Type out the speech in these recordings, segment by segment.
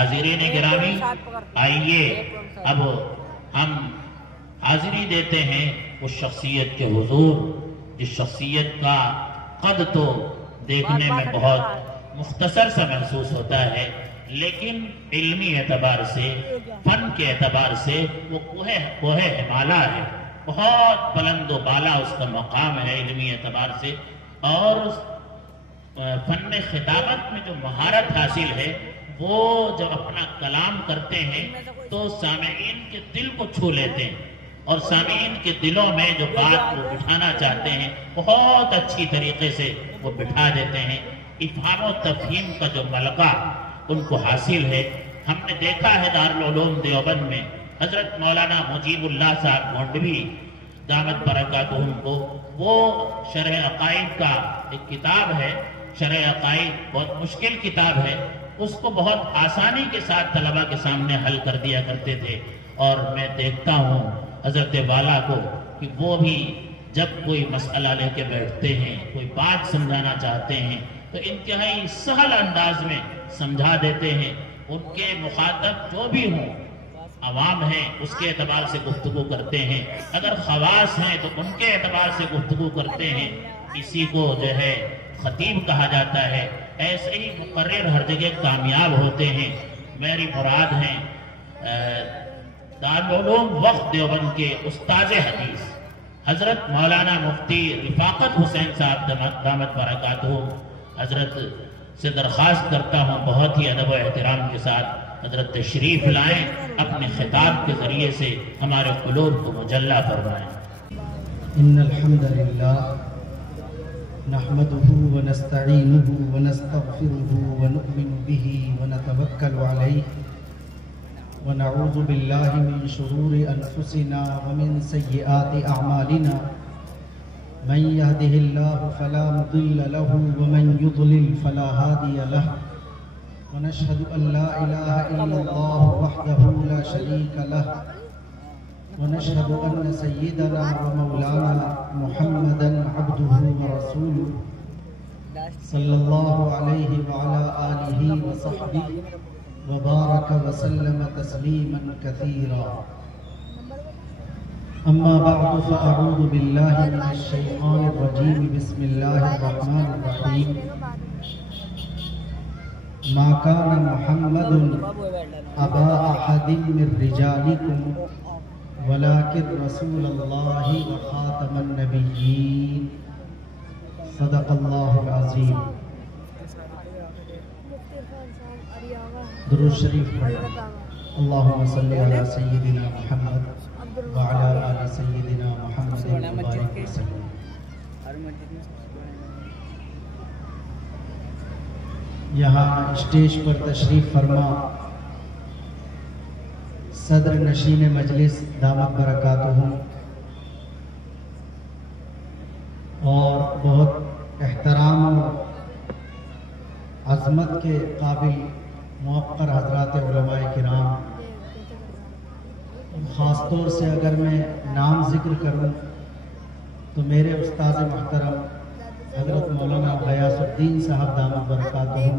حاضرین گرامی، آئیے اب ہم حاضری دیتے ہیں اس شخصیت کے حضور جس شخصیت کا قد تو دیکھنے میں بہت مختصر سا محسوس ہوتا ہے، لیکن علمی اعتبار سے، فن کے اعتبار سے وہ کوہ ہمالیہ ہے، بہت بلند و بالا اس کا مقام ہے علمی اعتبار سے، اور فن خطابت میں جو مہارت حاصل ہے وہ جب اپنا کلام کرتے ہیں تو سامعین کے دل کو چھو لیتے ہیں، اور سامعین کے دلوں میں جو بات وہ بٹھانا چاہتے ہیں بہت اچھی طریقے سے وہ بٹھا دیتے ہیں۔ افہام و تفہیم کا جو ملکہ ان کو حاصل ہے، ہم نے دیکھا ہے دارالعلوم دیوبند میں حضرت مولانا مجیب اللہ صاحب گونڈوی دامت برکاتہم کو، وہ شرح عقائد کا ایک کتاب ہے، شرح عقائد بہت مشکل کتاب ہے، اس کو بہت آسانی کے ساتھ طلبہ کے سامنے حل کر دیا کرتے تھے، اور میں دیکھتا ہوں حضرت والا کو کہ وہ بھی جب کوئی مسئلہ لے کے بیٹھتے ہیں، کوئی بات سمجھانا چاہتے ہیں تو انتہائی سہل انداز میں سمجھا دیتے ہیں۔ ان کے مخاطب جو بھی ہوں، عوام ہیں اس کے اعتبار سے گفتگو کرتے ہیں، اگر خواص ہیں تو ان کے اعتبار سے گفتگو کرتے ہیں، اسی کو جو ہے خطیب کہا جاتا ہے۔ ایسے ہی مقرر ہر جگہ کامیاب ہوتے ہیں۔ میری مراد ہیں دارالعلوم وقت دیوبند کے استاذ حدیث حضرت مولانا مفتی رفاقت حسین صاحب دامت برکاتہم، حضرت سے درخواست کرتا ہوں بہت ہی ادب و احترام کے ساتھ حضرت تشریف لائیں، اپنے خطاب کے ذریعے سے ہمارے قلوب کو مجلہ فرمائیں۔ ان الحمد للہ نحمده ونستعینه ونستغفره ونؤمن به ونتوکل علیہ ونعوذ باللہ من شرور انفسنا ومن سیئات اعمالنا من يهده الله فلا مضل له ومن يضلل فلا هادي له ونشهد ان لا اله الا الله وحده لا شريك له ونشهد ان سيدنا ومولانا محمدا عبده ورسوله صلى الله عليه وعلى آله وصحبه وبارك وسلم تسليما كثيرا، اما بعد فاعوذ بالله من الشيطان الرجيم، بسم الله الرحمن الرحيم، ما كان محمد ابا احد من رجالكم ولكن رسول الله وخاتم النبيين، صدق الله العظيم۔ درود شریف پڑھیں۔ اللهم صل على سيدنا محمد وعلى آل سيدنا محمد وبارك وسلم۔ یہاں اسٹیج پر تشریف فرما صدر نشین مجلس دامت برکاتہم اور بہت احترام و عظمت کے قابل موقر حضرات علماء کرام، خاص طور سے اگر میں نام ذکر کروں تو میرے استاذ محترم حضرت مولانا غیاث الدین صاحب دامت برکاتہم،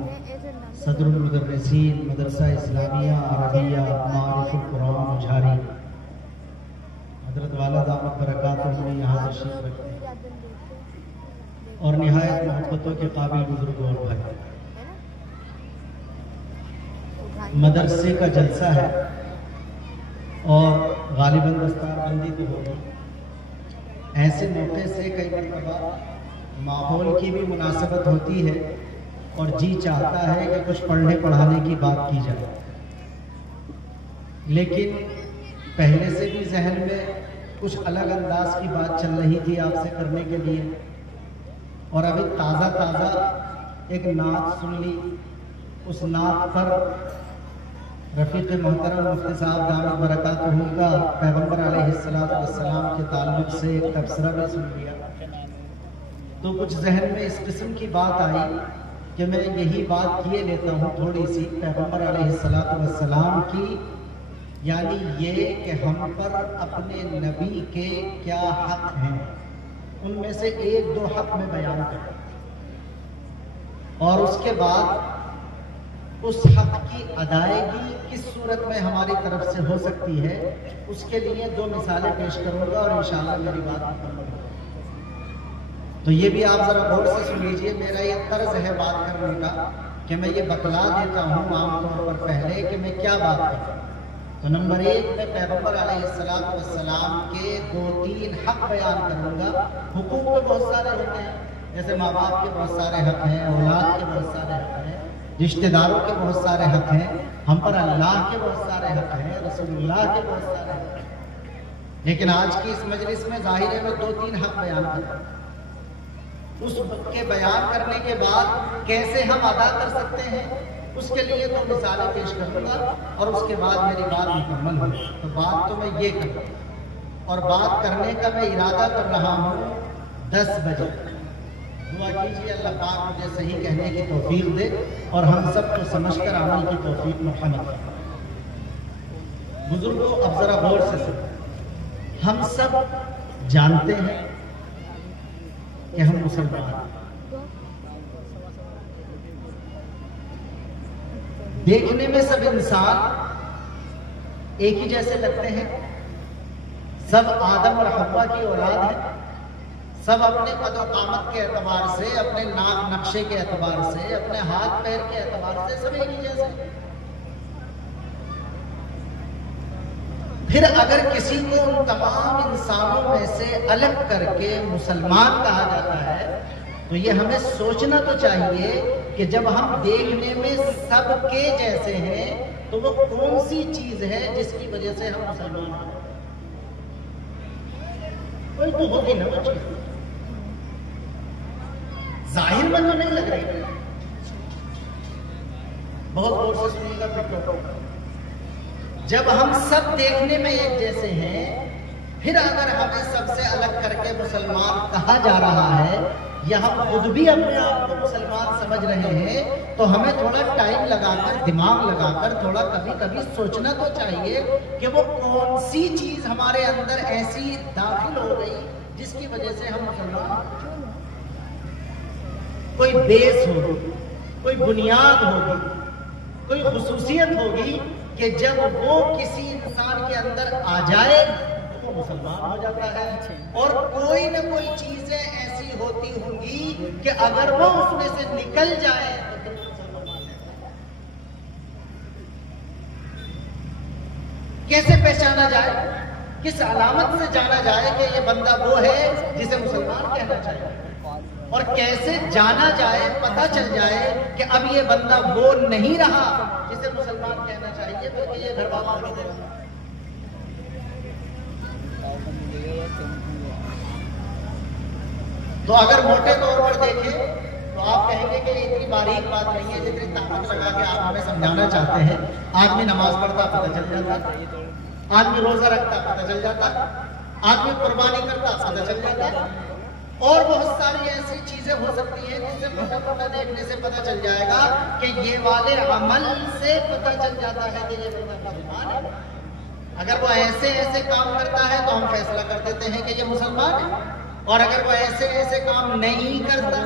صدر المدرسین مدرسہ اسلامیہ عربیہ معارف القرآن مجھاری، حضرت والا دامت برکاتہم نے یہاں تشریف رکھتے ہیں، اور نہایت محبتوں کے قابل بزرگ اور بھائی، مدرسے کا جلسہ ہے اور غالباً دستار بندی تو ہوگی، ایسے موقع سے کئی مرتبہ ماحول کی بھی مناسبت ہوتی ہے اور جی چاہتا ہے کہ کچھ پڑھنے پڑھانے کی بات کی جائے، لیکن پہلے سے بھی ذہن میں کچھ الگ انداز کی بات چل رہی تھی آپ سے کرنے کے لیے، اور ابھی تازہ ایک نعت سن لی، اس نعت پر رفیق محترم مفتی صاحب دامت برکاتہم کا پیغمبر علیہ السلام کے تعلق سے ایک تبصرہ بھی سن لیا، تو کچھ ذہن میں اس قسم کی بات آئی کہ میں یہی بات کیے لیتا ہوں تھوڑی سی پیغمبر علیہ السلام کی، یعنی یہ کہ ہم پر اپنے نبی کے کیا حق ہیں، ان میں سے ایک دو حق میں بیان کروں، اور اس کے بعد اس حق کی ادائیگی کس صورت میں ہماری طرف سے ہو سکتی ہے، اس کے لیے 2 مثالیں پیش کروں گا اور انشاءاللہ میری بات مکمل ہوگی۔ تو یہ بھی آپ ذرا غور سے سن لیجیے، میرا یہ طرز ہے بات کرنے کا کہ میں یہ بتلا دیتا ہوں عام طور پر پہلے کہ میں کیا بات کروں۔ تو نمبر 1 میں پیغمبر علیہ السلام کے 2-3 حق بیان کروں گا۔ حقوق تو بہت سارے ہوتے ہیں، جیسے ماں باپ کے بہت سارے حق ہیں، اولاد کے بہت سارے حق ہیں، رشتہ داروں کے بہت سارے حق ہیں، ہم پر اللہ کے بہت سارے حق ہیں، رسول اللہ کے بہت سارے حق ہیں۔ لیکن آج کی اس مجلس میں ظاہر ہے میں 2-3 حق بیان کرتا ہوں۔ اس کے بیان کرنے کے بعد کیسے ہم ادا کر سکتے ہیں، اس کے لیے 2 مثالیں پیش کروں گا اور اس کے بعد میری بات مکمل ہوگی۔ تو بات تو میں یہ کروں اور بات کرنے کا میں ارادہ کر رہا ہوں 10 بجے۔ دعا کیجیے اللہ پاک مجھے صحیح کہنے کی توفیق دے اور ہم سب کو سمجھ کر عمل کی توفیق محمد دے۔ بزرگوں اب ذرا غور سے سنیں، ہم سب جانتے ہیں کہ ہم مسلمان ہیں۔ دیکھنے میں سب انسان ایک ہی جیسے لگتے ہیں، سب آدم اور حوا کی اولاد ہیں، سب اپنے قد و قامت کے اعتبار سے، اپنے ناک نقشے کے اعتبار سے، اپنے ہاتھ پیر کے اعتبار سے سب ایک ہی جیسے ہیں۔ پھر اگر کسی کو ان تمام انسانوں میں سے الگ کر کے مسلمان کہا جاتا ہے تو یہ ہمیں سوچنا تو چاہیے کہ جب ہم دیکھنے میں سب کے جیسے ہیں تو وہ کون سی چیز ہے جس کی وجہ سے ہم مسلمان ہیں؟ کوئی تو ہوگی نا وہ چیز، ظاہر میں تو نہیں لگ رہی۔ بہت غور سے سنیے گا پھر، جب ہم سب دیکھنے میں ایک جیسے ہیں، پھر اگر ہمیں سب سے الگ کر کے مسلمان کہا جا رہا ہے یا ہم خود بھی اپنے آپ کو مسلمان سمجھ رہے ہیں تو ہمیں تھوڑا ٹائم لگا کر، دماغ لگا کر تھوڑا کبھی کبھی سوچنا تو چاہیے کہ وہ کون سی چیز ہمارے اندر ایسی داخل ہو گئی جس کی وجہ سے ہم مسلمان۔ کوئی بیس ہوگی، کوئی بنیاد ہوگی، کوئی خصوصیت ہوگی کہ جب وہ کسی انسان کے اندر آ جائے تو وہ مسلمان ہو جاتا ہے، اور کوئی نہ کوئی چیزیں ایسی ہوتی ہوں گی کہ اگر وہ اس میں سے نکل جائے تو مسلمان ہے۔ کیسے پہچانا جائے، کس علامت سے جانا جائے کہ یہ بندہ وہ ہے جسے مسلمان کہنا چاہیے، اور کیسے جانا جائے، پتہ چل جائے کہ اب یہ بندہ وہ نہیں رہا جسے مسلمان کہنا چاہیے بلکہ یہ گھر واپس ہو گیا۔ تو اگر موٹے طور پر دیکھیں تو آپ کہیں گے کہ یہ اتنی باریک بات نہیں ہے جتنی طاقت لگا کے آپ ہمیں سمجھانا چاہتے ہیں۔ آدمی نماز پڑھتا پتہ چل جاتا، آدمی روزہ رکھتا پتہ چل جاتا، آدمی قربانی کرتا پتہ چل جاتا، اور بہت ساری ایسی چیزیں ہو سکتی ہیں جس سے موٹا دیکھنے سے پتہ چل جائے گا کہ یہ والے عمل سے پتہ چل جاتا ہے کہ یہ بندہ مسلمان ہے۔ اگر وہ ایسے ایسے کام کرتا ہے تو ہم فیصلہ کر دیتے ہیں کہ یہ مسلمان ہے، اور اگر وہ ایسے ایسے کام نہیں کرتا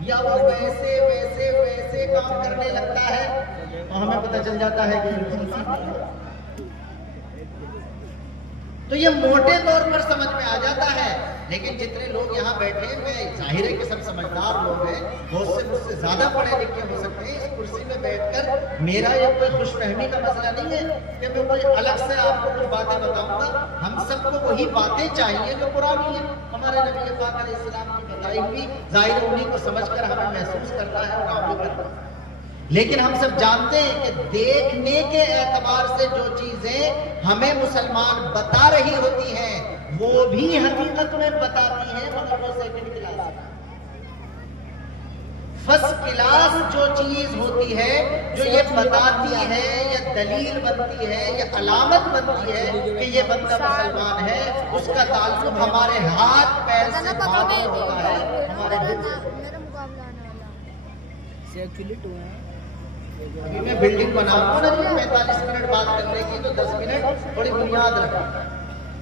یا وہ ویسے ویسے ویسے کام کرنے لگتا ہے تو ہمیں پتہ چل جاتا ہے کہ یہ مسلمان ہے۔ تو یہ موٹے طور پر سمجھ میں آ جاتا ہے، لیکن جتنے لوگ یہاں بیٹھے ہیں، میں ظاہر ہے کہ سب سمجھدار لوگ ہیں، بہت سے مجھ سے زیادہ پڑھے لکھے ہو سکتے ہیں، اس کرسی میں بیٹھ کر میرا یہ کوئی خوش فہمی کا مسئلہ نہیں ہے کہ میں کوئی الگ سے آپ کو کچھ باتیں بتاؤں گا۔ ہم سب کو وہی باتیں چاہیے جو قرآن ہیں، ہمارے نبی پاک علیہ السلام کی بتائی ہوئی، ظاہر انہیں کو سمجھ کر ہمیں محسوس کرتا ہے اور عمل کرتا ہے۔ لیکن ہم سب جانتے ہیں کہ دیکھنے کے اعتبار سے جو چیزیں ہمیں مسلمان بتا رہی ہوتی ہیں وہ بھی حقیقت میں بتاتی ہیں، مگر وہ سیکنڈ کلاس ہے۔ فرسٹ کلاس جو چیز ہوتی ہے جو یہ بتاتی ہے یا دلیل بنتی ہے یا علامت بنتی ہے کہ یہ بندہ مسلمان ہے، اس کا تعلق ہمارے ہاتھ پیر سے بات ہوتا ہے، ہمارے دل سے۔ ابھی میں بلڈنگ بناؤں گا نا جی 45 منٹ بات کرنے کی تو 10 منٹ تھوڑی بنیاد رکھا،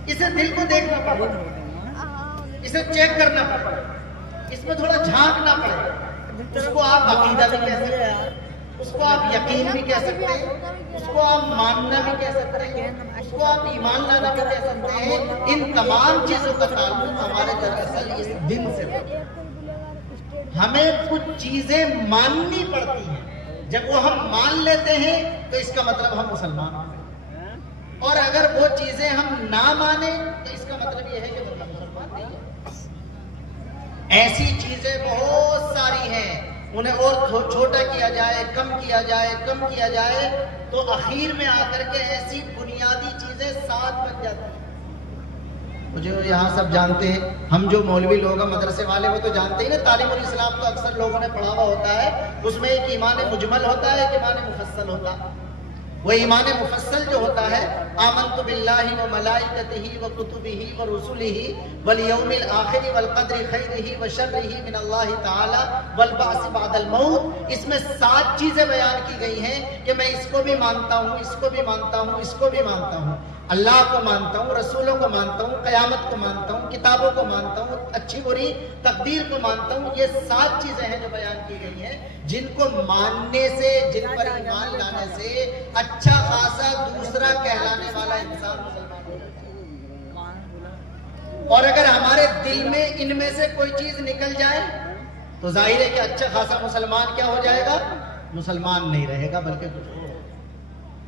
اسے دل کو دیکھنا پڑے گا، اسے چیک کرنا پڑے گا، اس میں تھوڑا جھانکنا پڑے گا، اس کو آپ عقیدہ بھی کہہ سکتے ہیں، اس کو آپ یقین بھی کہہ سکتے ہیں، اس کو آپ ماننا بھی کہہ سکتے ہیں، اس کو آپ ایمان لانا بھی کہہ سکتے ہیں۔ ان تمام چیزوں کا تعلق ہمارے دراصل اس دن سے ہے۔ ہمیں کچھ چیزیں ماننی پڑتی ہیں، جب وہ ہم مان لیتے ہیں تو اس کا مطلب ہم مسلمان ہیں، اور اگر وہ چیزیں ہم نہ مانیں تو اس کا مطلب یہ ہے کہ بندہ مسلمان نہیں ہے۔ ایسی چیزیں بہت ساری ہیں، انہیں اور چھوٹا کیا جائے، کم کیا جائے، کم کیا جائے تو اخیر میں آ کر کے ایسی بنیادی چیزیں 7 بن جاتی ہیں۔ مجھے یہاں سب جانتے ہیں، ہم جو مولوی لوگ ہیں مدرسے والے وہ تو جانتے ہی نا، تعلیم الاسلام تو اکثر لوگوں نے پڑھا ہوا ہوتا ہے، اس میں ایک ایمان مجمل ہوتا ہے، ایک ایمان مفصل ہوتا ہے۔ وہ ایمان مفصل جو ہوتا ہے، آمنت باللہ و ملائکتہ و کتبہ و رسلہ والیوم الآخر والقدر خیرہ و شرہ من اللہ تعالی والبعث بعد الموت، اس میں 7 چیزیں بیان کی گئی ہیں کہ میں اس کو بھی مانتا ہوں، اس کو بھی مانتا ہوں، اس کو بھی مانتا ہوں، اللہ کو مانتا ہوں، رسولوں کو مانتا ہوں، قیامت کو مانتا ہوں، کتابوں کو مانتا ہوں، اچھی بری تقدیر کو مانتا ہوں۔ یہ 7 چیزیں ہیں جو بیان کی گئی ہیں، جن کو ماننے سے، جن پر ایمان لانے سے اچھا خاصا دوسرا کہلانے والا انسان مسلمان ہو جاتا ہے۔ اور اگر ہمارے دل میں ان میں سے کوئی چیز نکل جائے تو ظاہر ہے کہ اچھا خاصا مسلمان کیا ہو جائے گا؟ مسلمان نہیں رہے گا، بلکہ کچھ اور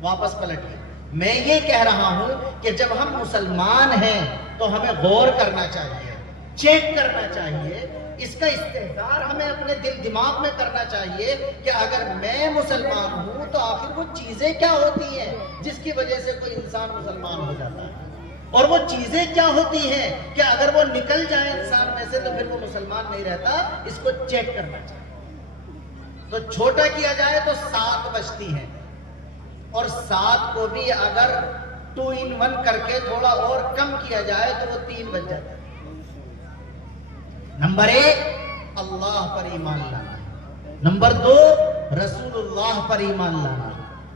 واپس پلٹ گیا۔ میں یہ کہہ رہا ہوں کہ جب ہم مسلمان ہیں تو ہمیں غور کرنا چاہیے، چیک کرنا چاہیے، اس کا استحضار ہمیں اپنے دل دماغ میں کرنا چاہیے کہ اگر میں مسلمان ہوں تو آخر وہ چیزیں کیا ہوتی ہیں جس کی وجہ سے کوئی انسان مسلمان ہو جاتا ہے، اور وہ چیزیں کیا ہوتی ہیں کہ اگر وہ نکل جائیں انسان میں سے تو پھر وہ مسلمان نہیں رہتا۔ اس کو چیک کرنا چاہیے۔ تو چھوٹا کیا جائے تو 7 بچتی ہیں، اور 7 کو بھی اگر 2 in 1 کر کے تھوڑا اور کم کیا جائے تو وہ 3 بچ جاتا ہے۔ نمبر 1 اللہ پر ایمان لانا، نمبر 2 رسول اللہ پر ایمان لانا،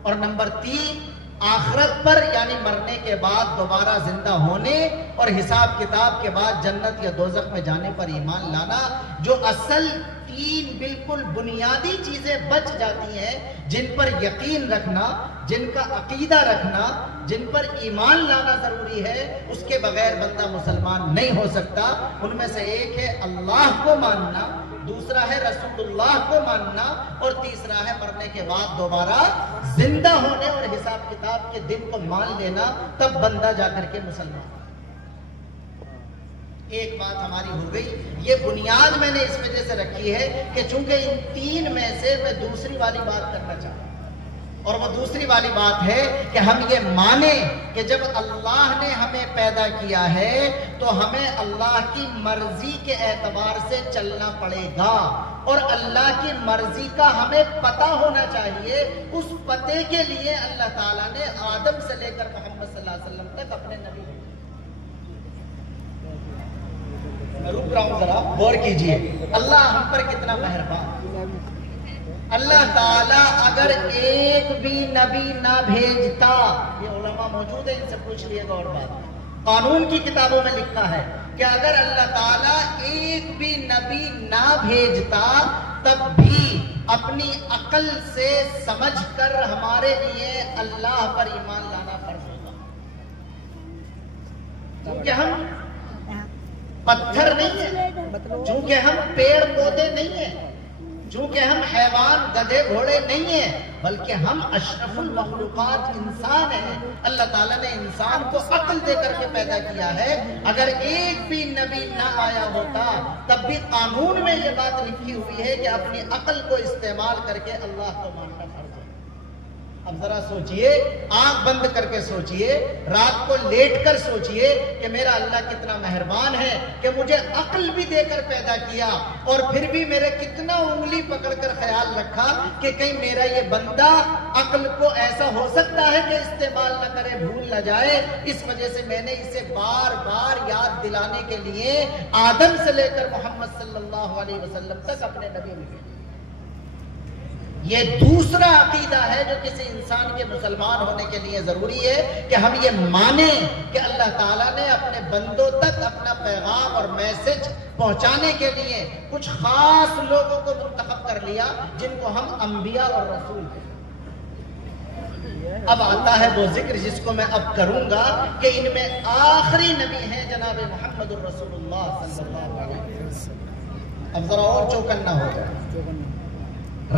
اور نمبر 3 آخرت پر یعنی مرنے کے بعد دوبارہ زندہ ہونے اور حساب کتاب کے بعد جنت یا دوزخ میں جانے پر ایمان لانا۔ جو اصل 3 بالکل بنیادی چیزیں بچ جاتی ہیں، جن پر یقین رکھنا، جن کا عقیدہ رکھنا، جن پر ایمان لانا ضروری ہے، اس کے بغیر بندہ مسلمان نہیں ہو سکتا۔ ان میں سے ایک ہے اللہ کو ماننا، دوسرا ہے رسول اللہ کو ماننا، اور تیسرا ہے مرنے کے بعد دوبارہ زندہ ہونے اور حساب کتاب کے دن کو مان لینا، تب بندہ جا کر کے مسلمان۔ ایک بات ہماری ہو گئی، یہ بنیاد میں نے اس وجہ سے رکھی ہے کہ چونکہ ان 3 میں سے میں دوسری والی بات کرنا چاہتا ہوں، اور وہ دوسری والی بات ہے کہ ہم یہ مانیں کہ جب اللہ نے ہمیں پیدا کیا ہے تو ہمیں اللہ کی مرضی کے اعتبار سے چلنا پڑے گا، اور اللہ کی مرضی کا ہمیں پتہ ہونا چاہیے۔ اس پتے کے لیے اللہ تعالیٰ نے آدم سے لے کر محمد صلی اللہ علیہ وسلم تک اپنے نبی کو، رک رہا ہوں، ذرا غور کیجئے اللہ ہم پر کتنا مہربان۔ اللہ تعالیٰ اگر ایک بھی نبی نہ بھیجتا، یہ علماء موجود ہیں ان سے پوچھ لیے گا، اور بات قانون کی کتابوں میں لکھا ہے کہ اگر اللہ تعالیٰ ایک بھی نبی نہ بھیجتا تب بھی اپنی عقل سے سمجھ کر ہمارے لیے اللہ پر ایمان لانا فرض ہوتا، کیونکہ ہم پتھر نہیں ہیں، چونکہ ہم پیڑ پودے نہیں ہیں، چونکہ ہم حیوان گدھے گھوڑے نہیں ہیں، بلکہ ہم اشرف المخلوقات انسان ہیں۔ اللہ تعالیٰ نے انسان کو عقل دے کر کے پیدا کیا ہے۔ اگر ایک بھی نبی نہ آیا ہوتا تب بھی قانون میں یہ بات لکھی ہوئی ہے کہ اپنی عقل کو استعمال کر کے اللہ کو ماننا فرض ہے۔ اب ذرا سوچئے، آنکھ بند کر کے سوچئے، رات کو لیٹ کر سوچئے کہ میرا اللہ کتنا مہربان ہے کہ مجھے عقل بھی دے کر پیدا کیا، اور پھر بھی میرے کتنا انگلی پکڑ کر خیال رکھا کہ کہیں میرا یہ بندہ عقل کو ایسا ہو سکتا ہے کہ استعمال نہ کرے، بھول نہ جائے۔ اس وجہ سے میں نے اسے بار بار یاد دلانے کے لیے آدم سے لے کر محمد صلی اللہ علیہ وسلم تک اپنے نبی میں بھیجا۔ یہ دوسرا عقیدہ ہے جو کسی انسان کے مسلمان ہونے کے لیے ضروری ہے کہ ہم یہ مانیں کہ اللہ تعالیٰ نے اپنے بندوں تک اپنا پیغام اور میسج پہنچانے کے لیے کچھ خاص لوگوں کو منتخب کر لیا جن کو ہم انبیاء اور رسول ہیں۔ اب آتا ہے وہ ذکر جس کو میں اب کروں گا کہ ان میں آخری نبی ہیں جناب محمد الرسول اللہ صلی اللہ علیہ وسلم۔ اب ذرا اور چوکنا ہو جائے،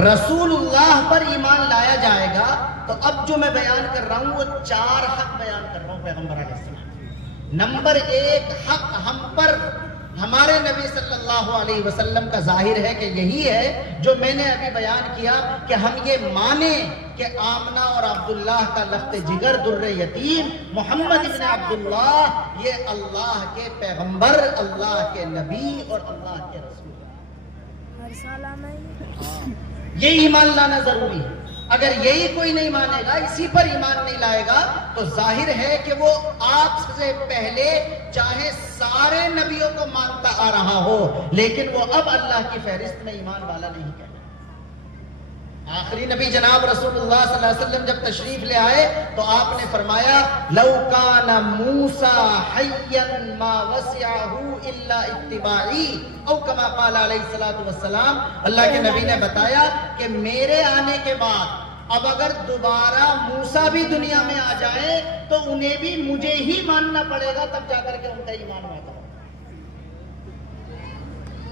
رسول اللہ پر ایمان لایا جائے گا تو اب جو میں بیان کر رہا ہوں وہ 4 حق بیان کر رہا ہوں پیغمبر علیہ السلام۔ نمبر 1 حق ہم پر ہمارے نبی صلی اللہ علیہ وسلم کا ظاہر ہے کہ یہی ہے جو میں نے ابھی بیان کیا کہ ہم یہ مانیں کہ آمنہ اور عبداللہ کا لخت جگر در یتیم محمد ابن عبداللہ یہ اللہ کے پیغمبر، اللہ کے نبی اور اللہ کے رسول یہ ایمان لانا ضروری ہے۔ اگر یہی کوئی نہیں مانے گا، اسی پر ایمان نہیں لائے گا تو ظاہر ہے کہ وہ آپ سے پہلے چاہے سارے نبیوں کو مانتا آ رہا ہو لیکن وہ اب اللہ کی فہرست میں ایمان والا نہیں کہنا۔ آخری نبی جناب رسول اللہ صلی اللہ علیہ وسلم جب تشریف لے آئے تو آپ نے فرمایا لو کان موسیٰ حیا ما وسعہ الا اتباعی او کما قال علیہ السلام۔ اللہ کے نبی نے بتایا کہ میرے آنے کے بعد اب اگر دوبارہ موسیٰ بھی دنیا میں آ جائے تو انہیں بھی مجھے ہی ماننا پڑے گا، تب جا کر کے ان کا ایمان ہوگا۔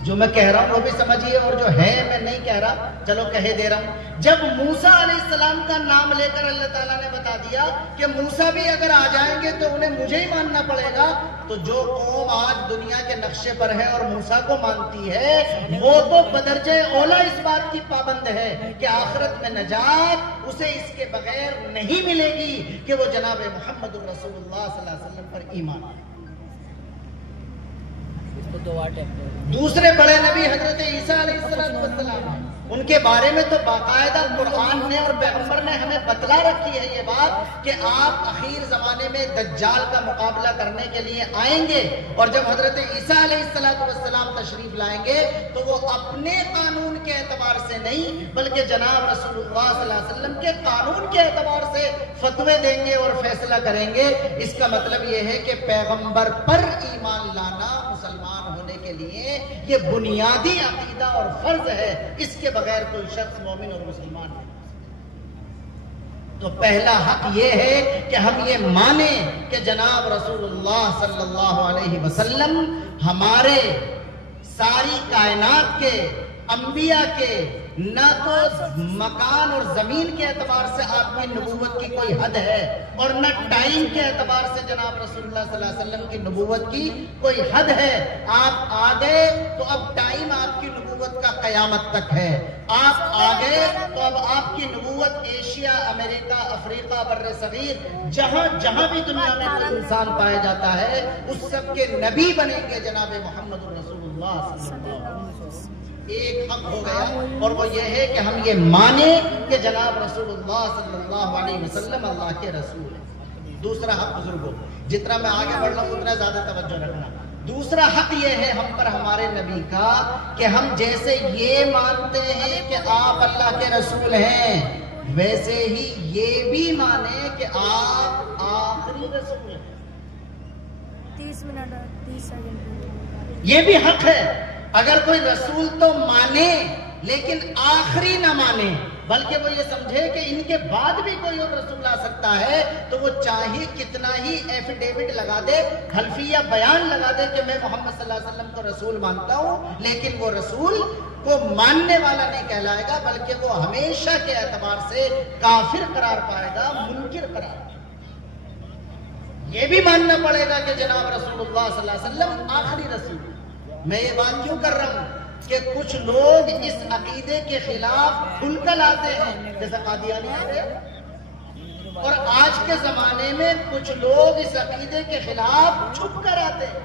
جو میں کہہ رہا ہوں وہ بھی سمجھیے اور جو ہے میں نہیں کہہ رہا، چلو کہے دے رہا ہوں۔ جب موسیٰ علیہ السلام کا نام لے کر اللہ تعالیٰ نے بتا دیا کہ موسیٰ بھی اگر آ جائیں گے تو انہیں مجھے ہی ماننا پڑے گا، تو جو قوم آج دنیا کے نقشے پر ہے اور موسیٰ کو مانتی ہے وہ تو بدرجہ اولا اس بات کی پابند ہے کہ آخرت میں نجات اسے اس کے بغیر نہیں ملے گی کہ وہ جناب محمد الرسول اللہ صلی اللہ علیہ وسلم پر ایمان آئے۔ دوسرے بڑے نبی حضرت عیسیٰ علیہ السلام، ان کے بارے میں تو باقاعدہ قرآن نے اور پیغمبر نے ہمیں بتلا رکھی ہے یہ بات کہ آپ اخیر زمانے میں دجال کا مقابلہ کرنے کے لیے آئیں گے، اور جب حضرت عیسیٰ علیہ السلام تشریف لائیں گے تو وہ اپنے قانون کے اعتبار سے نہیں بلکہ جناب رسول اللہ صلی اللہ علیہ وسلم کے قانون کے اعتبار سے فتوے دیں گے اور فیصلہ کریں گے۔ اس کا مطلب یہ ہے کہ پیغمبر پر ایمان لانا مسلمان ہونے کے لیے یہ بنیادی عقیدہ اور فرض ہے، اس کے بغیر کوئی شخص مومن اور مسلمان نہیں۔ تو پہلا حق یہ ہے کہ ہم یہ مانیں کہ جناب رسول اللہ صلی اللہ علیہ وسلم ہمارے ساری کائنات کے انبیاء کے نہ تو مکان اور زمین کے اعتبار سے آپ کی نبوت کی کوئی حد ہے اور نہ ٹائم کے اعتبار سے جناب رسول اللہ صلی اللہ علیہ وسلم کی نبوت کی کوئی حد ہے۔ آپ آ گئے تو اب ٹائم آپ کی نبوت کا قیامت تک ہے، آپ آ گئے تو اب آپ کی نبوت ایشیا، امریکہ، افریقہ، بر صغیر جہاں جہاں بھی دنیا میں کوئی انسان پایا جاتا ہے اس سب کے نبی بنیں گے جناب محمد رسول اللہ صلی اللہ علیہ وسلم۔ ایک حق ہو گیا اور وہ یہ ہے کہ ہم یہ مانیں کہ جناب رسول اللہ صلی اللہ علیہ وسلم اللہ کے رسول ہیں۔ دوسرا حق بزرگوں، جتنا میں آگے بڑھ رہا ہوں اتنا زیادہ توجہ رکھنا۔ دوسرا حق یہ ہے ہم پر ہمارے نبی کا کہ ہم جیسے یہ مانتے ہیں کہ آپ اللہ کے رسول ہیں ویسے ہی یہ بھی مانیں کہ آپ آخری رسول ہیں۔ 30 منٹ 30 سیکنڈ یہ بھی حق ہے۔ اگر کوئی رسول تو مانے لیکن آخری نہ مانے بلکہ وہ یہ سمجھے کہ ان کے بعد بھی کوئی اور رسول آ سکتا ہے تو وہ چاہے کتنا ہی ایفیڈیوٹ لگا دے، حلفیہ بیان لگا دے کہ میں محمد صلی اللہ علیہ وسلم کو رسول مانتا ہوں، لیکن وہ رسول کو ماننے والا نہیں کہلائے گا بلکہ وہ ہمیشہ کے اعتبار سے کافر قرار پائے گا، منکر قرار پائے گا۔ یہ بھی ماننا پڑے گا کہ جناب رسول اللہ صلی اللہ علیہ وسلم آخری رسول۔ میں یہ بات کیوں کر رہا ہوں کہ کچھ لوگ اس عقیدے کے خلاف کھل کر آتے ہیں جیسا قادیانی آتے ہیں، اور آج کے زمانے میں کچھ لوگ اس عقیدے کے خلاف چھپ کر آتے ہیں۔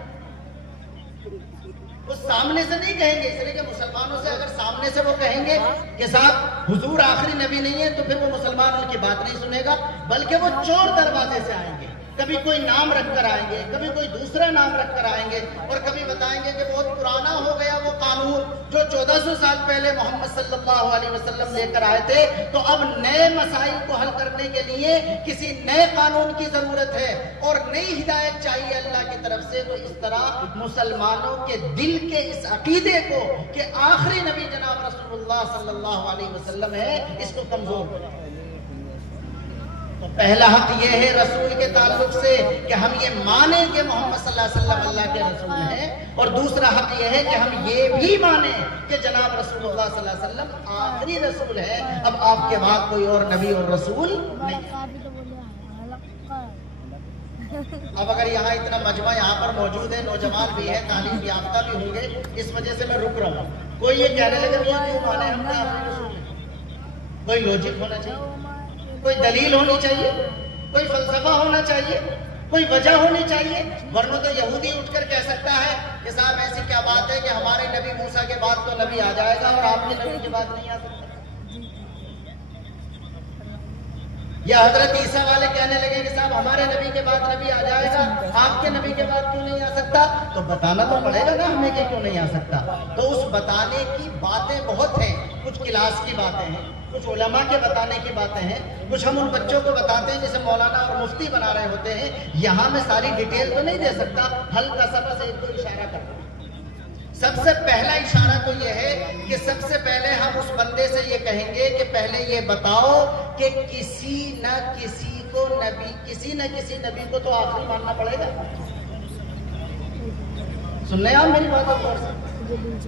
وہ سامنے سے نہیں کہیں گے، اس لیے کہ مسلمانوں سے اگر سامنے سے وہ کہیں گے کہ صاحب حضور آخری نبی نہیں ہے تو پھر وہ مسلمان ان کی بات نہیں سنے گا، بلکہ وہ چور دروازے سے آئیں گے، کبھی کوئی نام رکھ کر آئیں گے، کبھی کوئی دوسرا نام رکھ کر آئیں گے، اور کبھی بتائیں گے کہ بہت پرانا ہو گیا وہ قانون جو 1400 سال پہلے محمد صلی اللہ علیہ وسلم لے کر آئے تھے، تو اب نئے مسائل کو حل کرنے کے لیے کسی نئے قانون کی ضرورت ہے اور نئی ہدایت چاہیے اللہ کی طرف سے۔ تو اس طرح مسلمانوں کے دل کے اس عقیدے کو کہ آخری نبی جناب رسول اللہ صلی اللہ علیہ وسلم ہے، اس کو کمزور کریں۔ تو پہلا حق یہ ہے رسول کے تعلق سے کہ ہم یہ مانیں کہ محمد صلی اللہ علیہ وسلم اللہ کے رسول ہیں، اور دوسرا حق یہ ہے کہ ہم یہ بھی مانیں کہ جناب رسول اللہ صلی اللہ علیہ وسلم آخری رسول ہے، اب آپ کے بعد کوئی اور نبی اور رسول نہیں۔ اب اگر یہاں اتنا مجمع یہاں پر موجود ہے، نوجوان بھی ہے، تعلیم یافتہ بھی ہوں گے، اس وجہ سے میں رک رہا ہوں۔ کوئی یہ کہنے لگے وہ کیوں مانے ہم کا آخری رسول ہے؟ کوئی لوجک ہونا چاہیے، کوئی دلیل ہونی چاہیے، کوئی فلسفہ ہونا چاہیے، کوئی وجہ ہونی چاہیے، ورنہ تو یہودی اٹھ کر کہہ سکتا ہے کہ صاحب ایسی کیا بات ہے کہ ہمارے نبی موسیٰ کے بعد تو نبی آ جائے گا اور آپ کے نبی کے بعد نہیں آ سکتا۔ یا حضرت عیسیٰ والے کہنے لگے کہ صاحب ہمارے نبی کے بعد نبی آ جائے گا، آپ کے نبی کے بعد کیوں نہیں آ سکتا؟ تو بتانا تو پڑے گا نا ہمیں کہ کیوں نہیں آ سکتا۔ تو اس بتانے کی باتیں بہت ہیں، کچھ کلاس کی باتیں ہیں، کچھ علماء کے بتانے کی باتیں ہیں، کچھ ہم ان بچوں کو بتاتے ہیں جسے مولانا اور مفتی بنا رہے ہوتے ہیں۔ یہاں میں ساری ڈیٹیل تو نہیں دے سکتا، ہلکا سا بس ایک دو اشارہ کرتا ہوں۔ سب سے پہلا اشارہ تو یہ ہے کہ سب سے پہلے ہم اس بندے سے یہ کہیں گے کہ پہلے یہ بتاؤ کہ کسی نہ کسی نبی کو تو آخری ماننا پڑے گا۔ سن رہے ہیں آپ میری بات غور سے؟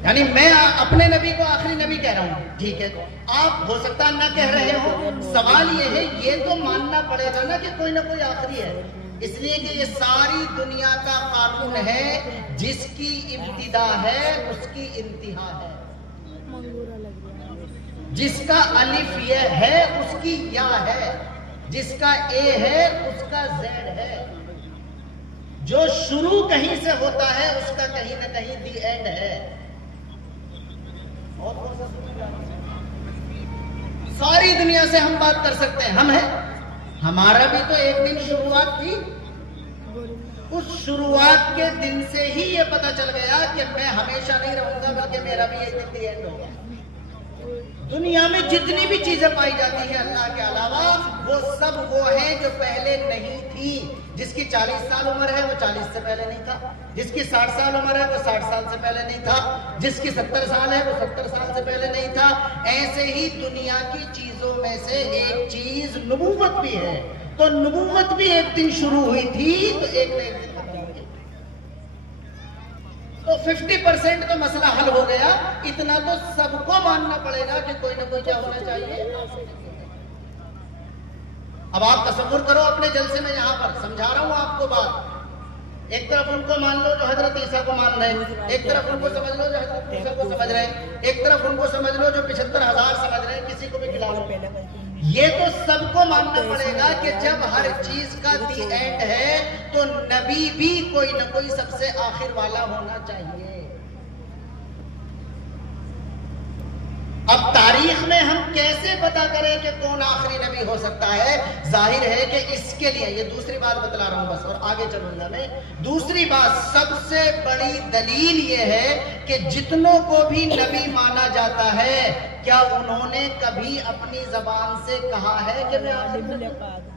یعنی میں اپنے نبی کو آخری نبی کہہ رہا ہوں، ٹھیک ہے، آپ ہو سکتا نہ کہہ رہے ہو، سوال یہ ہے یہ تو ماننا پڑے گا نا کہ کوئی نہ کوئی آخری ہے، اس لیے کہ یہ ساری دنیا کا قانون ہے، جس کی ابتدا ہے اس کی انتہا ہے، جس کا الف یہ ہے اس کی یا ہے، جس کا اے ہے اس کا زیڈ ہے، جو شروع کہیں سے ہوتا ہے اس کا کہیں نہ کہیں دی اینڈ ہے۔ ساری دنیا سے ہم بات کر سکتے ہیں، ہم ہیں، ہمارا بھی تو ایک دن شروعات تھی، اس شروعات کے دن سے ہی یہ پتا چل گیا کہ میں ہمیشہ نہیں رہوں گا بلکہ میرا بھی ایک دن دی اینڈ ہوگا۔ دنیا میں جتنی بھی چیزیں پائی جاتی ہیں اللہ کے علاوہ وہ سب وہ ہیں جو پہلے نہیں تھی۔ جس کی 40 سال عمر ہے وہ 40 سے پہلے نہیں تھا، جس کی 60 سال عمر ہے وہ 60 سال سے پہلے نہیں تھا، جس کی 70 سال ہے وہ 70 سال سے پہلے نہیں تھا۔ ایسے ہی دنیا کی چیزوں میں سے ایک چیز نبوت بھی ہے، تو نبوت بھی ایک دن شروع ہوئی تھی تو ایک نہ ایک دن ختم ہوگی۔ تو 50% تو مسئلہ حل ہو گیا، اتنا تو سب کو ماننا پڑے گا کہ کوئی نہ کوئی کیا ہونا چاہیے۔ اب آپ تصور کرو اپنے جلسے میں یہاں پر سمجھا رہا ہوں آپ کو بات، ایک طرف ان کو مان لو جو حضرت عیسیٰ کو مان رہے ہیں، ایک طرف ان کو سمجھ لو جو حضرت عیسیٰ کو سمجھ رہے ہیں، ایک طرف ان کو سمجھ لو جو 75,000 سمجھ رہے ہیں، کسی کو بھی کھلا لو۔ یہ تو سب کو ماننا پڑے گا کہ جب ہر چیز کا دی اینڈ ہے تو نبی بھی کوئی نہ کوئی سب سے آخر والا ہونا چاہیے۔ اب تاریخ میں ہم کیسے پتا کریں کہ کون آخری نبی ہو سکتا ہے؟ ظاہر ہے کہ اس کے لیے یہ دوسری بات بتلا رہا ہوں بس، اور آگے چلوں گا میں۔ دوسری بات سب سے بڑی دلیل یہ ہے کہ جتنوں کو بھی نبی مانا جاتا ہے کیا انہوں نے کبھی اپنی زبان سے کہا ہے کہ میں آخری نبی ہوں؟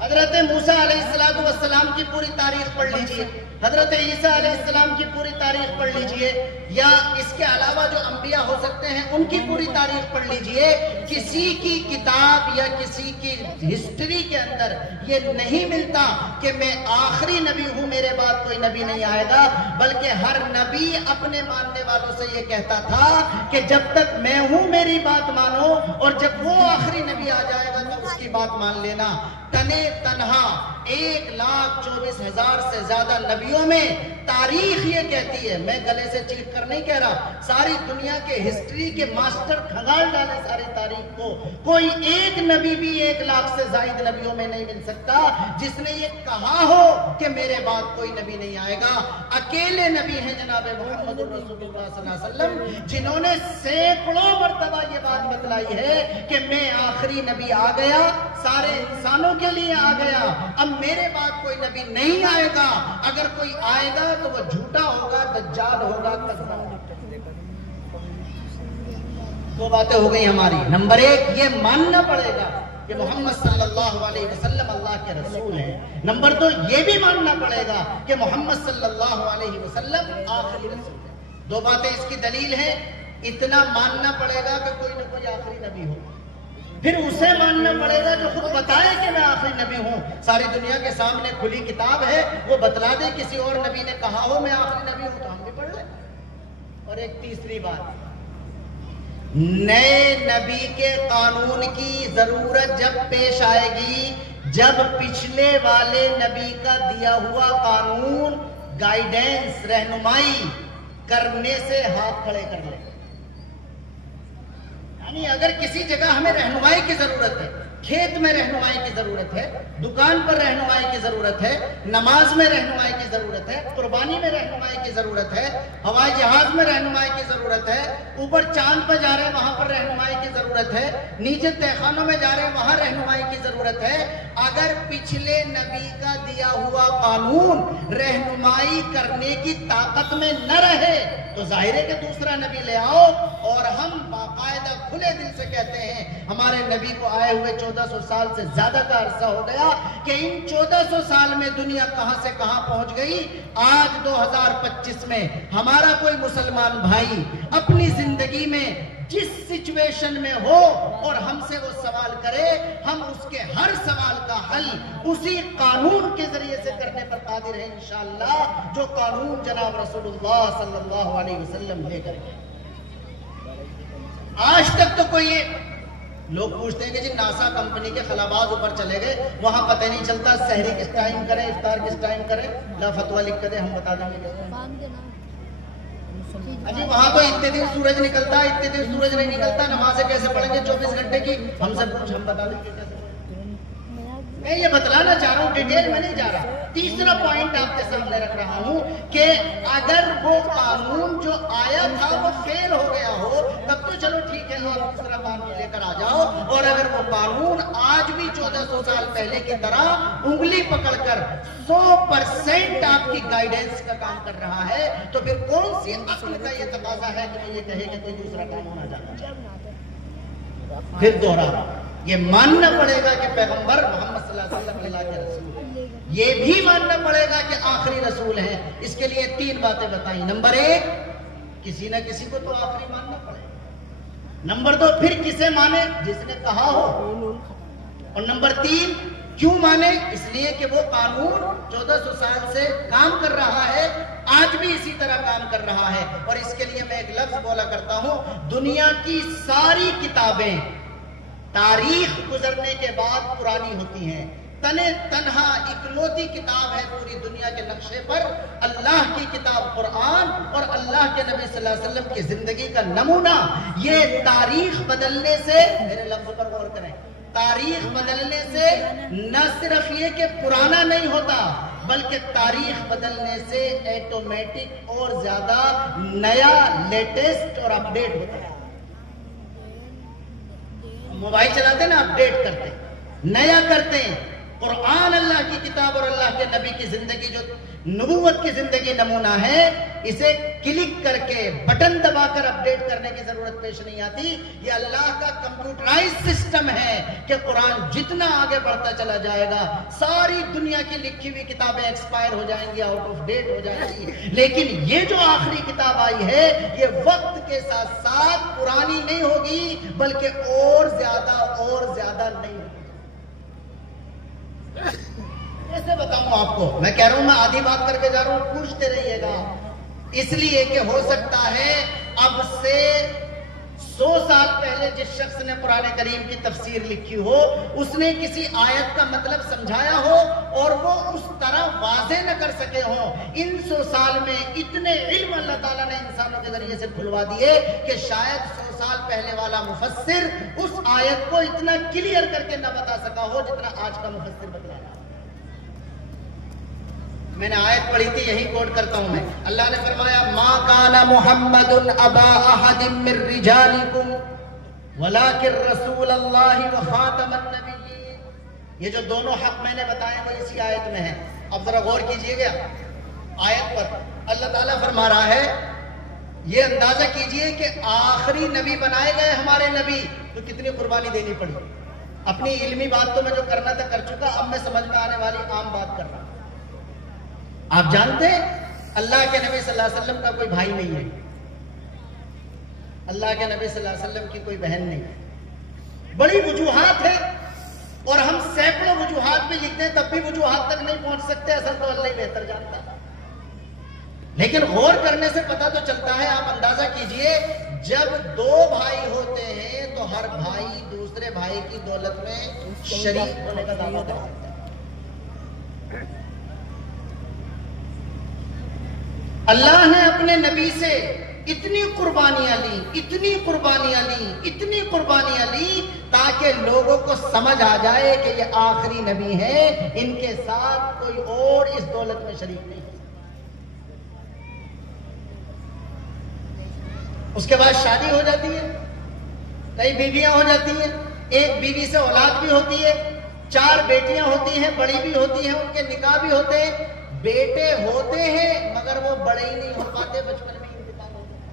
حضرت موسیٰ علیہ السلام کی پوری تاریخ پڑھ لیجئے، حضرت عیسیٰ علیہ السلام کی پوری تاریخ پڑھ لیجئے، یا اس کے علاوہ جو انبیاء ہو سکتے ہیں ان کی پوری تاریخ پڑھ لیجئے۔ کسی کی کتاب یا کسی کی ہسٹری کے اندر یہ نہیں ملتا کہ میں آخری نبی ہوں، میرے بعد کوئی نبی نہیں آئے گا، بلکہ ہر نبی اپنے ماننے والوں سے یہ کہتا تھا کہ جب تک میں ہوں میری بات مانو، اور جب وہ آخری نبی آ جائے گا تو اس کی بات مان لینا۔ تنے تنہا 1,24,000 سے زیادہ نبیوں میں تاریخ یہ کہتی ہے، میں گلے سے چیخ کر نہیں کہہ رہا، ساری دنیا کے ہسٹری کے ماسٹر کھنگال ڈالے ساری تاریخ کو، کوئی ایک نبی بھی 1,00,000 سے زائد نبیوں میں نہیں مل سکتا جس نے یہ کہا ہو کہ میرے بعد کوئی نبی نہیں آئے گا۔ اکیلے نبی ہیں جناب محمد رسول اللہ صلی اللہ علیہ وسلم، جنہوں نے سینکڑوں مرتبہ یہ بات بتلائی ہے کہ میں آخری نبی آ گیا، سارے انسانوں کے لیے آ گیا، اب میرے بعد کوئی نبی نہیں آئے گا، اگر کوئی آئے گا تو وہ جھوٹا ہوگا، دجال ہوگا، کذاب۔ دو باتیں ہو گئی ہماری۔ نمبر ایک، یہ ماننا پڑے گا کہ محمد صلی اللہ علیہ وسلم اللہ کے رسول ہیں۔ نمبر دو، یہ بھی ماننا پڑے گا کہ محمد صلی اللہ علیہ وسلم آخری رسول ہے۔ دو باتیں اس کی دلیل ہیں۔ اتنا ماننا پڑے گا کہ کوئی نہ کوئی آخری نبی ہو، پھر اسے ماننا پڑے گا جو خود بتائے کہ میں آخری نبی ہوں۔ ساری دنیا کے سامنے کھلی کتاب ہے، وہ بتلا دے کسی اور نبی نے کہا ہو میں آخری نبی ہوں تو ہم بھی پڑھ لیں۔ اور ایک تیسری بات، نئے نبی کے قانون کی ضرورت جب پیش آئے گی جب پچھلے والے نبی کا دیا ہوا قانون گائیڈنس، رہنمائی کرنے سے ہاتھ کھڑے کر لیں۔ یعنی اگر کسی جگہ ہمیں رہنمائی کی ضرورت ہے، کھیت میں رہنمائی کی ضرورت ہے، دکان پر رہنمائی کی ضرورت ہے، نماز میں رہنمائی کی ضرورت ہے، قربانی میں رہنمائی کی ضرورت ہے، ہوائی جہاز میں رہنمائی کی ضرورت ہے، اوپر چاند پر جا رہے ہیں وہاں پر رہنمائی کی ضرورت ہے، نیچے تہخانوں میں جا رہے ہیں وہاں رہنمائی کی ضرورت ہے، اگر پچھلے نبی کا دیا ہوا قانون رہنمائی کرنے کی طاقت میں نہ رہے تو ظاہر ہے کہ دوسرا نبی لے آؤ۔ اور ہم باقاعدہ کھلے دل سے کہتے ہیں ہمارے نبی کو آئے ہوئے 1400 سال سے زیادہ کا عرصہ ہو گیا کہ ان 1400 سال میں دنیا کہاں سے کہاں پہنچ گئی۔ آج 2025 میں ہمارا کوئی مسلمان بھائی اپنی زندگی میں جس سچویشن میں ہو اور ہم سے وہ سوال کرے، ہم اس کے ہر سوال کا حل اسی قانون کے ذریعے سے کرنے پر قادر ہیں انشاءاللہ، جو قانون جناب رسول اللہ صلی اللہ علیہ وسلم لے کر گئے۔ آج تک تو کوئی لوگ پوچھتے ہیں کہ جی ناسا کمپنی کے خلاباز اوپر چلے گئے، وہاں پتہ نہیں چلتا سحری کس ٹائم کریں، افطار کس ٹائم کریں، لا فتویٰ لکھ کر دیں ہم بتا دیں گے۔ جی وہاں تو اتنے دن سورج نکلتا، اتنے دن سورج نہیں نکلتا، نمازیں کیسے پڑھیں گے 24 گھنٹے کی، ہم سے پوچھ ہم بتا دیں گے کیسے۔ میں یہ بتلانا چاہ رہا ہوں، ڈیٹیل میں نہیں جا رہا۔ تیسرا پوائنٹ آپ کے سامنے رکھ رہا ہوں کہ اگر وہ قانون جو آیا تھا وہ فیل ہو گیا ہو تب تو چلو ٹھیک ہے آپ دوسرا قانون لے کر آ جاؤ، اور اگر وہ قانون آج بھی 1400 سال پہلے کی طرح انگلی پکڑ کر 100% آپ کی گائیڈنس کا کام کر رہا ہے تو پھر کون سی عقل کا یہ تقاضا ہے کہ یہ کہے کہ کوئی دوسرا قانون آ جانا چاہیے۔ پھر دوہرا یہ ماننا پڑے گا کہ پیغمبر محمد صلی اللہ علیہ وسلم اللہ کے رسول ہیں، یہ بھی ماننا پڑے گا کہ آخری رسول ہیں۔ اس کے لیے 3 باتیں بتائیں۔ نمبر 1، کسی نہ کسی کو تو آخری ماننا پڑے گا۔ نمبر 2، پھر کسے مانے؟ جس نے کہا ہو۔ اور نمبر 3، کیوں مانے؟ اس لیے کہ وہ قانون 1400 سال سے کام کر رہا ہے، آج بھی اسی طرح کام کر رہا ہے۔ اور اس کے لیے میں ایک لفظ بولا کرتا ہوں، دنیا کی ساری کتابیں تاریخ گزرنے کے بعد پرانی ہوتی ہیں، تنہا اکلوتی کتاب ہے پوری دنیا کے نقشے پر اللہ کی کتاب قرآن اور اللہ کے نبی صلی اللہ علیہ وسلم کی زندگی کا نمونہ۔ یہ تاریخ بدلنے سے، میرے لفظ پر غور کریں، تاریخ بدلنے سے نہ صرف یہ کہ پرانا نہیں ہوتا بلکہ تاریخ بدلنے سے ایٹومیٹک اور زیادہ نیا، لیٹسٹ اور اپڈیٹ ہوتا ہے۔ موبائل چلاتے ہیں نا، اپڈیٹ کرتے ہیں، نیا کرتے ہیں۔ قرآن اللہ کی کتاب اور اللہ کے نبی کی زندگی جو نبوت کی زندگی نمونہ ہے، اسے کلک کر کے بٹن دبا کر اپڈیٹ کرنے کی ضرورت پیش نہیں آتی۔ یہ اللہ کا کمپیوٹرائز سسٹم ہے کہ قرآن جتنا آگے بڑھتا چلا جائے گا ساری دنیا کی لکھی ہوئی کتابیں ایکسپائر ہو جائیں گی، آؤٹ آف ڈیٹ ہو جائیں گی، لیکن یہ جو آخری کتاب آئی ہے یہ وقت کے ساتھ ساتھ پرانی نہیں ہوگی بلکہ اور زیادہ نہیں ہوگی۔ کیسے بتاؤں آپ کو؟ میں کہہ رہا ہوں، میں آدھی بات کر کے جا رہا ہوں، پوچھتے رہیے گا، اس لیے کہ ہو سکتا ہے اب سے 100 سال پہلے جس شخص نے قرآن کریم کی تفسیر لکھی ہو اس نے کسی آیت کا مطلب سمجھایا ہو اور وہ اس طرح واضح نہ کر سکے ہوں۔ ان 100 سال میں اتنے علم اللہ تعالیٰ نے انسانوں کے ذریعے سے کھلوا دیے کہ شاید 100 سال پہلے والا مفسر اس آیت کو اتنا کلیئر کر کے نہ بتا سکا ہو جتنا آج کا مفسر بتلا رہا۔ میں نے آیت پڑھی تھی، یہی کوٹ کرتا ہوں میں۔ اللہ نے فرمایا ما کان محمد ابا احد من رجالکم ولکن رسول اللہ وخاتم النبیین۔ یہ جو دونوں حق میں نے بتائے وہ اسی آیت میں ہیں. اب ذرا غور کیجئے گا آیت پر. اللہ تعالیٰ فرما رہا ہے یہ اندازہ کیجئے کہ آخری نبی بنائے گئے ہمارے نبی تو کتنی قربانی دینی پڑی. اپنی علمی بات تو میں جو کرنا تھا کر چکا, اب میں سمجھ میں آنے والی عام بات کر رہا ہوں. آپ جانتے ہیں اللہ کے نبی صلی اللہ علیہ وسلم کا کوئی بھائی نہیں ہے, اللہ کے نبی صلی اللہ علیہ وسلم کی کوئی بہن نہیں ہے. بڑی وجوہات ہیں اور ہم سینکڑوں وجوہات بھی لکھتے ہیں تب بھی وجوہات تک نہیں پہنچ سکتے. اصل تو اللہ ہی بہتر جانتا ہے. لیکن غور کرنے سے پتہ تو چلتا ہے. آپ اندازہ کیجئے جب دو بھائی ہوتے ہیں تو ہر بھائی دوسرے بھائی کی دولت میں شریک ہونے کا دعویٰ کرتا ہے. اللہ نے اپنے نبی سے اتنی قربانیاں لی, اتنی قربانیاں لی, اتنی قربانیاں لی تاکہ لوگوں کو سمجھ آ جائے کہ یہ آخری نبی ہے, ان کے ساتھ کوئی اور اس دولت میں شریک نہیں. اس کے بعد شادی ہو جاتی ہے, کئی بیویاں ہو جاتی ہیں, ایک بیوی سے اولاد بھی ہوتی ہے, 4 بیٹیاں ہوتی ہیں, بڑی بھی ہوتی ہیں, ان کے نکاح بھی ہوتے ہیں. بیٹے ہوتے ہیں مگر وہ بڑے ہی نہیں ہو پاتے, بچپن میں انتقال ہو جاتا ہے.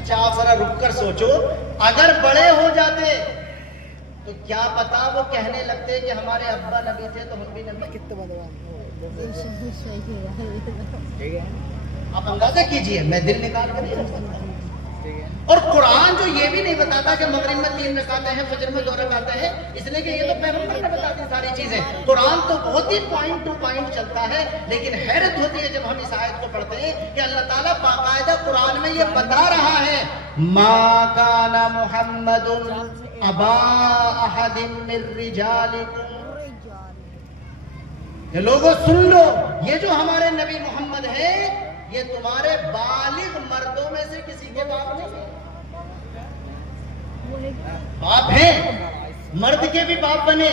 اچھا آپ ذرا رک کر سوچو, اگر بڑے ہو جاتے تو کیا پتا وہ کہنے لگتے کہ ہمارے ابا نبی تھے تو ہم بھی نبی. آپ اندازہ کیجئے, میں دل نکال کر نہیں رکھ سکتا. اور قرآن جو یہ بھی نہیں بتاتا کہ مغرب میں 3 رکعتیں ہیں, فجر میں 2 رکعتیں ہیں, اس لیے کہ یہ تو پیغمبر نے بتا دی ساری چیزیں. قرآن تو بہت ہی پوائنٹ ٹو پوائنٹ چلتا ہے. لیکن حیرت ہوتی ہے جب ہم اس آیت کو پڑھتے ہیں کہ اللہ تعالیٰ باقاعدہ قرآن میں یہ بتا رہا ہے ما کان محمد ابا احد من رجالکم. کہ لوگوں سن لو, یہ جو ہمارے نبی محمد ہے یہ تمہارے بالغ مردوں میں سے کسی کے باپ نہیں ہے. باپ ہیں, مرد کے بھی باپ بنے,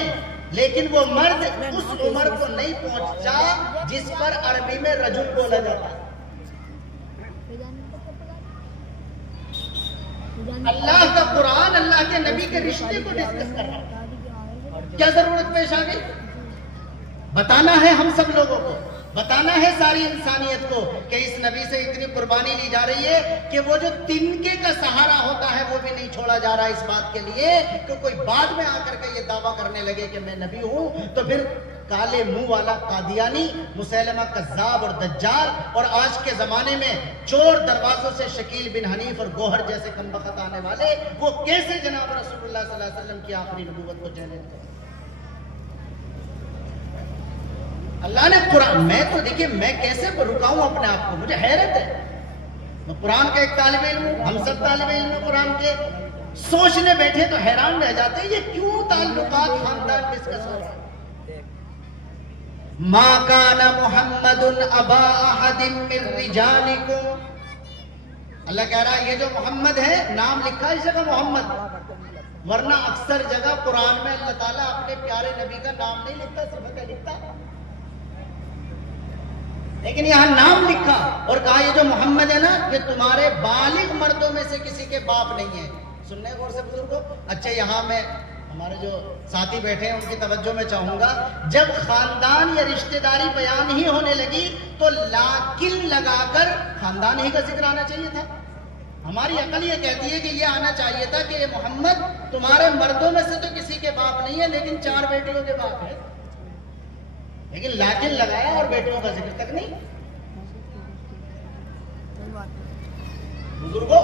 لیکن وہ مرد اس عمر کو نہیں پہنچا جس پر عربی میں رجل بولا جاتا ہے. اللہ کا قرآن اللہ کے نبی کے رشتے کو ڈسکس کر رہا ہے. کیا ضرورت پیش آ گئی؟ بتانا ہے ہم سب لوگوں کو, بتانا ہے ساری انسانیت کو کہ اس نبی سے اتنی قربانی لی جا رہی ہے کہ وہ جو تنکے کا سہارا ہوتا ہے وہ بھی نہیں چھوڑا جا رہا اس بات کے لیے کہ کوئی بعد میں آ کر کے یہ دعویٰ کرنے لگے کہ میں نبی ہوں تو پھر کالے منہ والا قادیانی, مسیلمہ کذاب اور دجال, اور آج کے زمانے میں چور دروازوں سے شکیل بن حنیف اور گوہر جیسے کمبخت آنے والے, وہ کیسے جناب رسول اللہ صلی اللہ علیہ وسلم کی آخری نبوت کو چیلنج کریں. اللہ نے قرآن, میں تو دیکھیے میں کیسے رکاؤں اپنے آپ کو, مجھے حیرت ہے. میں قرآن کا ایک طالب علم ہوں, ہم سب طالب علم ہیں قرآن کے. سوچنے بیٹھے تو حیران رہ جاتے ہیں یہ کیوں تعلقات خاندان ڈسکس ہو رہا ہے. ما کان محمد ابا احد من رجالکم. اللہ کہہ رہا ہے یہ جو محمد ہے, نام لکھا اس جگہ محمد, ورنہ اکثر جگہ قرآن میں اللہ تعالیٰ اپنے پیارے نبی کا نام نہیں لکھتا, صفت لکھتا, لیکن یہاں نام لکھا اور کہا یہ جو محمد ہے نا یہ تمہارے بالغ مردوں میں سے کسی کے باپ نہیں ہے. سننے غور سے بزرگوں. اچھا یہاں میں ہمارے جو ساتھی بیٹھے ہیں ان کی توجہ میں چاہوں گا, جب خاندان یا رشتہ داری بیان ہی ہونے لگی تو لاکن لگا کر خاندان ہی کا ذکر آنا چاہیے تھا. ہماری عقل یہ کہتی ہے کہ یہ آنا چاہیے تھا کہ یہ محمد تمہارے مردوں میں سے تو کسی کے باپ نہیں ہے لیکن 4 بیٹیوں کے باپ ہے. لیکن لاکن لگایا اور بیٹوں کا ذکر تک نہیں. بزرگوں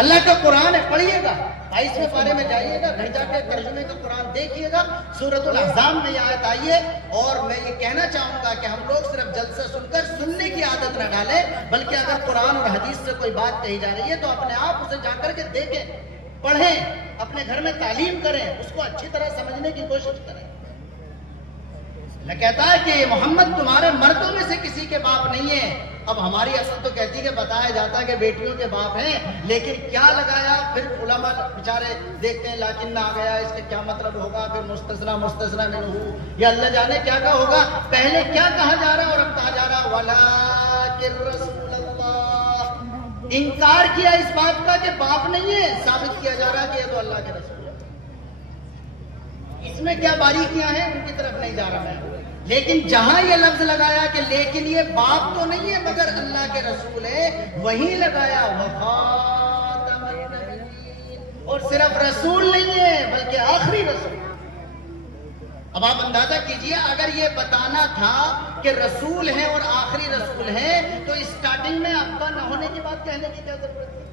اللہ کا قرآن ہے, پڑھیے گا, 22ویں پارے میں جائیے گا, گھر جا کے ترجمے کا قرآن دیکھیے گا, سورۃ الاحزاب میں یہ آیت آئی ہے. اور میں یہ کہنا چاہوں گا کہ ہم لوگ صرف جلسہ سن کر سننے کی عادت نہ ڈالیں, بلکہ اگر قرآن اور حدیث سے کوئی بات کہی جا رہی ہے تو اپنے آپ اسے جا کر کے دیکھیں, پڑھیں, اپنے گھر میں تعلیم کریں, اس کو اچھی طرح سمجھنے کی کوشش کریں. اللہ کہتا ہے کہ محمد تمہارے مردوں میں سے کسی کے باپ نہیں ہے. اب ہماری اصل تو کہتی ہے کہ بتایا جاتا ہے کہ بیٹیوں کے باپ ہیں, لیکن کیا لگایا پھر علماء بیچارے دیکھتے ہیں لاکن نہ آ گیا, اس کا کیا مطلب ہوگا, پھر مستثنا منہ, یا اللہ جانے کیا کیا ہوگا. پہلے کیا کہا جا رہا اور اب کہا جا رہا ولکن رسول اللہ. انکار کیا اس بات کا کہ باپ نہیں ہے, ثابت کیا جا رہا کہ یہ تو اللہ کے رسول ہے. اس میں کیا باریکیاں ہیں ان کی طرف نہیں جا رہا میں، لیکن جہاں یہ لفظ لگایا کہ لیکن یہ باپ تو نہیں ہے مگر اللہ کے رسول ہے، وہیں لگایا وخاتم النبیین، اور صرف رسول نہیں ہے بلکہ آخری رسول۔ اب آپ اندازہ کیجئے اگر یہ بتانا تھا کہ رسول ہیں اور آخری رسول ہیں تو اسٹارٹنگ میں ابا نہ ہونے کی بات کہنے کی کیا ضرورت ہے؟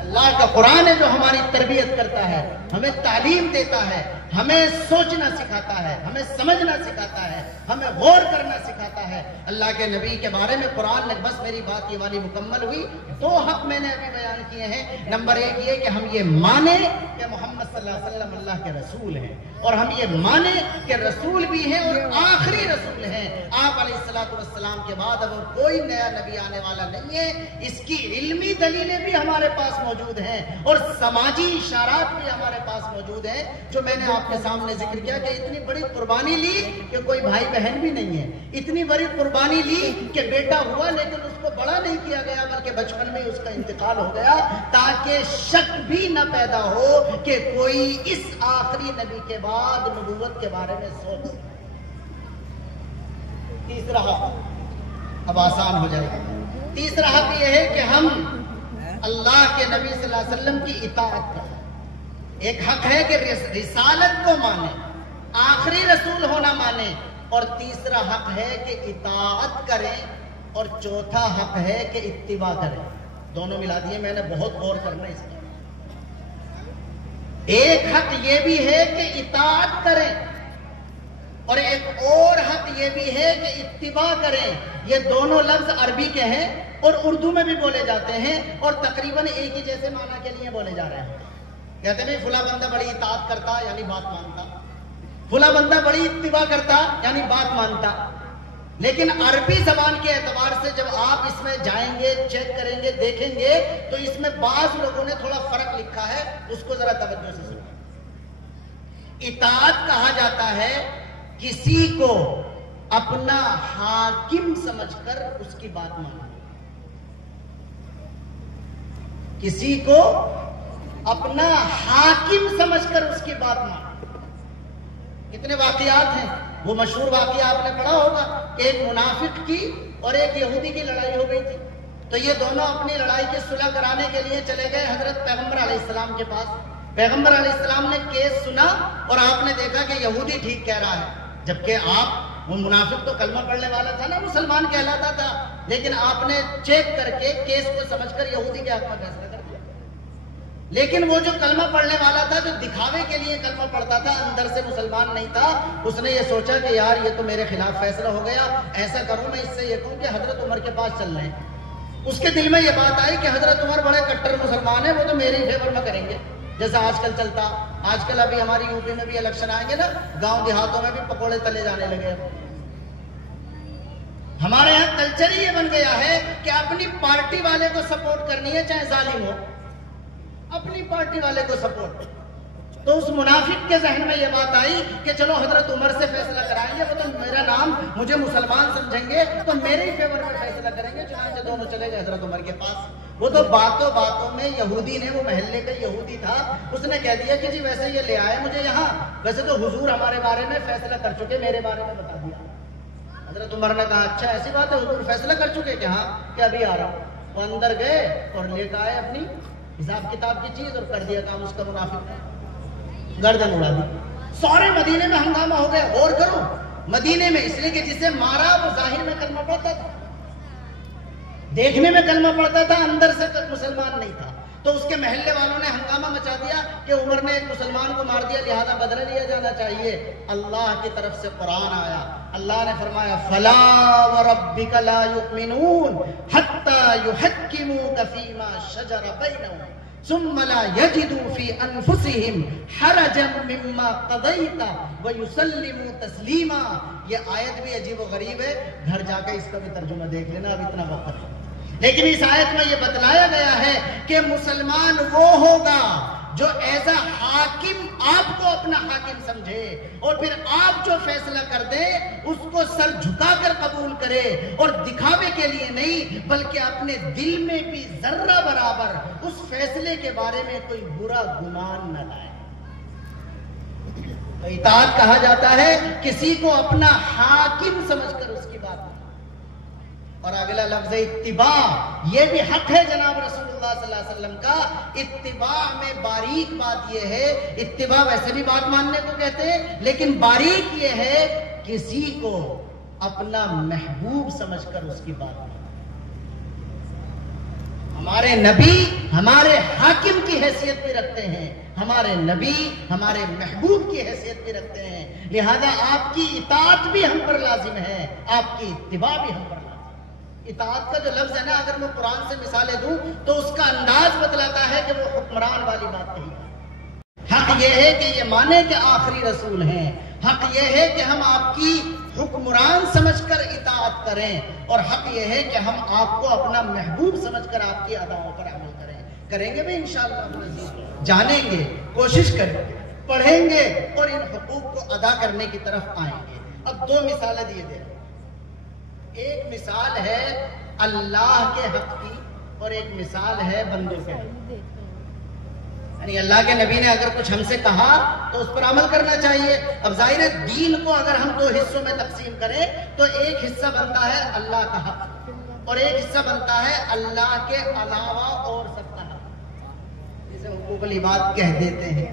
اللہ کا قرآن ہے جو ہماری تربیت کرتا ہے، ہمیں تعلیم دیتا ہے، ہمیں سوچنا سکھاتا ہے، ہمیں سمجھنا سکھاتا ہے، ہمیں غور کرنا سکھاتا ہے۔ اللہ کے نبی کے بارے میں قرآن نے بس میری بات یہ والی مکمل ہوئی، دو حق میں نے ابھی بیان کیے ہیں۔ نمبر ایک یہ کہ ہم یہ مانیں کہ محمد صلی اللہ علیہ وسلم اللہ کے رسول ہیں، اور ہم یہ مانیں کہ رسول بھی ہیں اور آخری رسول ہیں۔ آپ علیہ السلام کے بعد اب کوئی نیا نبی آنے والا نہیں ہے۔ اس کی علمی دلیلیں بھی ہمارے پاس موجود ہیں اور سماجی اشارات بھی ہمارے پاس موجود ہیں، جو میں نے آپ کے سامنے ذکر کیا کہ اتنی بڑی قربانی لی کہ کوئی بھائی بہن بھی نہیں ہے، اتنی بڑی قربانی لی کہ بیٹا ہوا لیکن اس کو بڑا نہیں کیا گیا بلکہ بچپن میں اس کا انتقال ہو گیا، تاکہ شک بھی نہ پیدا ہو کہ کوئی اس آخری نبی کے بعد نبوت کے بارے میں سوچ سکے۔ تیسرا حق اب آسان ہو جائے گا۔ تیسرا حق یہ ہے کہ ہم اللہ کے نبی صلی اللہ علیہ وسلم کی اطاعت کریں۔ ایک حق ہے کہ رسالت کو مانیں، آخری رسول ہونا مانیں، اور تیسرا حق ہے کہ اطاعت کریں، اور چوتھا حق ہے کہ اتباع کریں۔ دونوں ملا دیے میں نے، بہت غور کرنا اس میں۔ ایک حق یہ بھی ہے کہ اطاعت کریں، اور ایک اور حق یہ بھی ہے کہ اتباع کریں۔ یہ دونوں لفظ عربی کے ہیں اور اردو میں بھی بولے جاتے ہیں اور تقریباً ایک ہی جیسے معنی کے لیے بولے جا رہے ہیں۔ کہتے ہیں فلاں بندہ بڑی اطاعت کرتا یعنی بات مانتا، فلاں بندہ بڑی اتباع کرتا یعنی بات مانتا۔ لیکن عربی زبان کے اعتبار سے جب آپ اس میں جائیں گے، چیک کریں گے، دیکھیں گے تو اس میں بعض لوگوں نے تھوڑا فرق لکھا ہے، اس کو ذرا توجہ سے سنیں۔ اطاعت کہا جاتا ہے کسی کو اپنا حاکم سمجھ کر اس کی بات ماننا، کسی کو اپنا حاکم سمجھ کر اس کی بات ماننا۔ کتنے واقعات ہیں، وہ مشہور واقعہ آپ نے پڑھا ہوگا کہ ایک منافق کی اور ایک یہودی کی لڑائی ہو گئی تھی، تو یہ دونوں اپنی لڑائی کی صلح کرانے کے لیے چلے گئے حضرت پیغمبر علیہ السلام کے پاس۔ پیغمبر علیہ السلام نے کیس سنا اور آپ نے دیکھا کہ یہودی ٹھیک کہہ رہا ہے، جبکہ آپ، وہ منافق تو کلمہ پڑھنے والا تھا نا، مسلمان کہلاتا تھا، لیکن آپ نے چیک کر کے کیس کو سمجھ کر یہودی کے حق میں فیصلہ کر دیا۔ لیکن وہ جو کلمہ پڑھنے والا تھا، جو دکھاوے کے لیے کلمہ پڑھتا تھا، اندر سے مسلمان نہیں تھا، اس نے یہ سوچا کہ یار یہ تو میرے خلاف فیصلہ ہو گیا، ایسا کروں میں اس سے یہ کہوں کہ حضرت عمر کے پاس چل رہے ہیں۔ اس کے دل میں یہ بات آئی کہ حضرت عمر بڑے کٹر مسلمان ہیں، وہ تو میرے ہی فیور میں کریں گے، جیسا آج کل چلتا۔ آج کل ابھی ہماری یوپی میں بھی الیکشن آئیں گے نا، گاؤں دیہاتوں میں بھی پکوڑے تلے جانے لگے۔ ہمارے یہاں کلچر ہی یہ بن گیا ہے کہ اپنی پارٹی والے کو سپورٹ کرنی ہے چاہے ظالم ہو، اپنی پارٹی والے کو سپورٹ۔ تو اس منافق کے ذہن میں یہ بات آئی کہ چلو حضرت عمر سے فیصلہ کرائیں گے، وہ تو میرا نام، مجھے مسلمان سمجھیں گے تو میرے ہی فیور میں فیصلہ کریں گے۔ چنانچہ دونوں چلے گئے حضرت عمر کے پاس۔ وہ تو باتوں باتوں میں یہودی نے، وہ محلے کا یہودی تھا، اس نے کہہ دیا کہ جی ویسے یہ لے آئے مجھے یہاں، ویسے تو حضور ہمارے بارے میں فیصلہ کر چکے، میرے بارے میں بتا دیا۔ حضرت عمر نے کہا اچھا ایسی بات ہے، حضور فیصلہ کر چکے کہ ہاں، کہ ابھی آ رہا ہوں۔ وہ اندر گئے اور لے کر آئے اپنی حساب کتاب کی چیز اور کر دیا کام اس کا، منافق نے گردن اڑا دی۔ سارے مدینے میں ہنگامہ ہو گیا۔ غور کرو، مدینے میں، اس لیے کہ جسے مارا وہ ظاہر میں کلمہ پڑھتا تھا، دیکھنے میں کلمہ پڑھتا تھا، اندر سے مسلمان نہیں تھا۔ تو اس کے محلے والوں نے ہنگامہ مچا دیا کہ عمر نے ایک مسلمان کو مار دیا، لہذا بدلہ لیا جانا چاہیے۔ اللہ کی طرف سے قرآن آیا، اللہ نے فرمایا فَلَا وَرَبِّكَ لَا يُؤْمِنُونَ حَتَّى يُحَكِّمُوكَ فِي مَا شَجَرَ بَيْنَهُمْ ثُمَّ لَا يَجِدُوا فِي أَنفُسِهِمْ حَرَجًا مِّمَّا قَضَيْتَ وَيُسَلِّمُوا تَسْلِيمًا۔ یہ آیت بھی عجیب و غریب ہے، گھر جا کے اس کا بھی ترجمہ دیکھ لینا، اب اتنا وقت ہے۔ لیکن اس آیت میں یہ بتلایا گیا ہے کہ مسلمان وہ ہوگا جو ایسا حاکم آپ کو اپنا حاکم سمجھے اور پھر آپ جو فیصلہ کر دے اس کو سر جھکا کر قبول کرے، اور دکھاوے کے لیے نہیں بلکہ اپنے دل میں بھی ذرہ برابر اس فیصلے کے بارے میں کوئی برا گمان نہ لائے۔ تو اطاعت کہا جاتا ہے کسی کو اپنا حاکم سمجھ کر اس کی بات. اور اگلا لفظ اتباع، یہ بھی حق ہے جناب رسول اللہ صلی اللہ علیہ وسلم کا. اتباع میں باریک بات یہ ہے، اتباع ویسے بھی بات ماننے کو کہتے ہیں، لیکن باریک یہ ہے کسی کو اپنا محبوب سمجھ کر اس کی بات. ہمارے نبی ہمارے حاکم کی حیثیت بھی رکھتے ہیں، ہمارے نبی ہمارے محبوب کی حیثیت بھی رکھتے ہیں، لہذا آپ کی اطاعت بھی ہم پر لازم ہے، آپ کی اتباع بھی ہم پر لازم. اطاعت کا جو لفظ ہے نا، اگر میں قرآن سے مثالیں دوں تو اس کا انداز بتلاتا ہے کہ وہ حکمران والی بات کہی ہے. حق یہ ہے کہ یہ مانے کہ آخری رسول ہیں، حق یہ ہے کہ ہم آپ کی حکمران سمجھ کر اطاعت کریں، اور حق یہ ہے کہ ہم آپ کو اپنا محبوب سمجھ کر آپ کی اداؤں پر عمل کریں گے بھی انشاءاللہ. جانیں گے، کوشش کریں گے، پڑھیں گے اور ان حقوق کو ادا کرنے کی طرف آئیں گے. اب دو مثالیں دیے دیں. ایک مثال ہے اللہ کے حق کی اور ایک مثال ہے بندوں کے حق. یعنی اللہ کے نبی نے اگر کچھ ہم سے کہا تو اس پر عمل کرنا چاہیے. اب ظاہر ہے دین کو اگر ہم دو حصوں میں تقسیم کریں تو ایک حصہ بنتا ہے اللہ کا حق اور ایک حصہ بنتا ہے اللہ کے علاوہ اور سب کا حق، جسے حقوق العباد کہہ دیتے ہیں.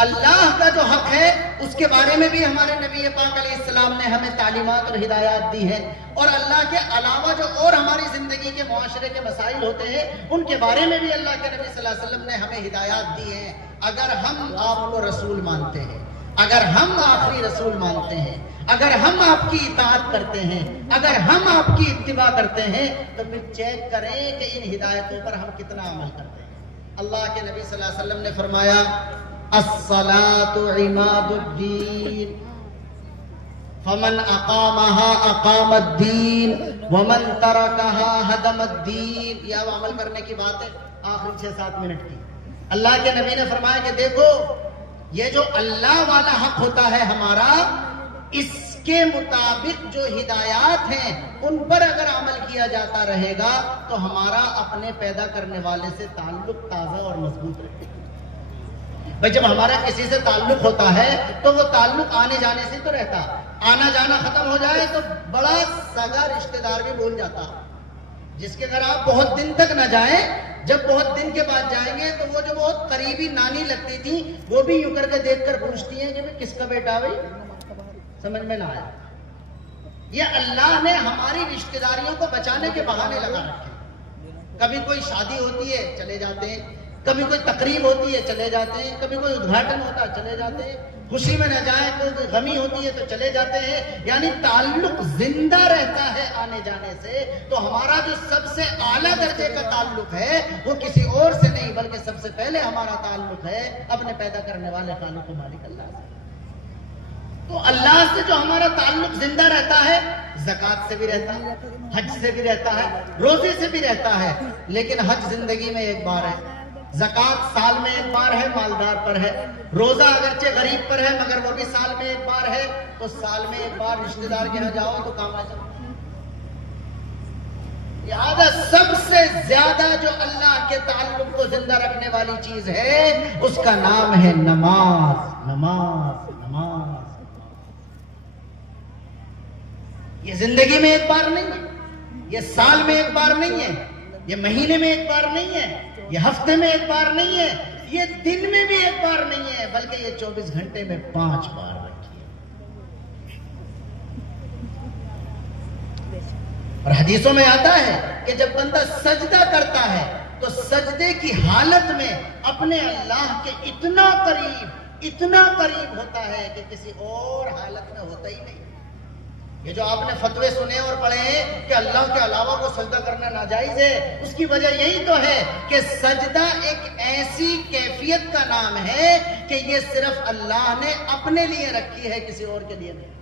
اللہ کا جو حق ہے اس کے بارے میں بھی ہمارے نبی پاک علیہ السلام نے ہمیں تعلیمات اور ہدایات دی ہے، اور اللہ کے علاوہ جو اور ہماری زندگی کے معاشرے کے مسائل ہوتے ہیں ان کے بارے میں بھی اللہ کے نبی صلی اللہ علیہ وسلم نے ہمیں ہدایات دی ہیں. اگر ہم آپ کو رسول مانتے ہیں، اگر ہم آخری رسول مانتے ہیں، اگر ہم آپ کی اطاعت کرتے ہیں، اگر ہم آپ کی اتباع کرتے ہیں، تو پھر چیک کریں کہ ان ہدایتوں پر ہم کتنا عمل کرتے ہیں. اللہ کے نبی صلی اللہ علیہ وسلم نے فرمایا الصلاة عماد الدین فمن اقامها اقام الدین ومن ترکها هدم الدین. یہ اب عمل کرنے کی بات ہے آخری 6-7 منٹ کی. اللہ کے نبی نے فرمایا کہ دیکھو یہ جو اللہ والا حق ہوتا ہے ہمارا، اس کے مطابق جو ہدایات ہیں ان پر اگر عمل کیا جاتا رہے گا تو ہمارا اپنے پیدا کرنے والے سے تعلق تازہ اور مضبوط رہے گا. بھائی جب ہمارا کسی سے تعلق ہوتا ہے تو وہ تعلق آنے جانے سے تو رہتا، آنا جانا ختم ہو جائے تو بڑا سگا رشتہ دار بھی بھول جاتا، جس کے گھر آپ بہت دن تک نہ جائیں، جب بہت دن کے بعد جائیں گے تو وہ جو بہت قریبی نانی لگتی تھی وہ بھی یوں کر کے دیکھ کر پوچھتی ہیں کہ کس کا بیٹا بھائی، سمجھ میں نہ آیا. یہ اللہ نے ہماری رشتہ داریوں کو بچانے کے بہانے لگا رکھے. کبھی کوئی شادی ہوتی ہے چلے جاتے ہیں، کبھی کوئی تقریب ہوتی ہے چلے جاتے ہیں، کبھی کوئی ادھاٹن ہوتا ہے چلے جاتے ہیں، خوشی میں نہ جائیں، کوئی غمی ہوتی ہے تو چلے جاتے ہیں. یعنی تعلق زندہ رہتا ہے آنے جانے سے. تو ہمارا جو سب سے اعلیٰ درجے کا تعلق ہے وہ کسی اور سے نہیں بلکہ سب سے پہلے ہمارا تعلق ہے اپنے پیدا کرنے والے خالق و مالک اللہ سے. تو اللہ سے جو ہمارا تعلق زندہ رہتا ہے، زکوٰۃ سے بھی رہتا ہے، حج سے بھی رہتا ہے، روزے سے بھی رہتا ہے. لیکن حج زندگی میں ایک بار ہے، زکوٰۃ سال میں ایک بار ہے، مالدار پر ہے. روزہ اگرچہ غریب پر ہے مگر وہ بھی سال میں ایک بار ہے. تو سال میں ایک بار رشتہ دار کے یہاں جاؤ تو کام آ جاؤ. لہذا سب سے زیادہ جو اللہ کے تعلق کو زندہ رکھنے والی چیز ہے اس کا نام ہے نماز. نماز نماز یہ زندگی میں ایک بار نہیں ہے، یہ سال میں ایک بار نہیں ہے، یہ مہینے میں ایک بار نہیں ہے، یہ ہفتے میں ایک بار نہیں ہے، یہ دن میں بھی ایک بار نہیں ہے، بلکہ یہ 24 گھنٹے میں 5 بار رکھی ہے. اور حدیثوں میں آتا ہے کہ جب بندہ سجدہ کرتا ہے تو سجدے کی حالت میں اپنے اللہ کے اتنا قریب ہوتا ہے کہ کسی اور حالت میں ہوتا ہی نہیں. یہ جو آپ نے فتوے سنے اور پڑھے ہیں کہ اللہ کے علاوہ کو سجدہ کرنا ناجائز ہے، اس کی وجہ یہی تو ہے کہ سجدہ ایک ایسی کیفیت کا نام ہے کہ یہ صرف اللہ نے اپنے لیے رکھی ہے، کسی اور کے لیے نہیں.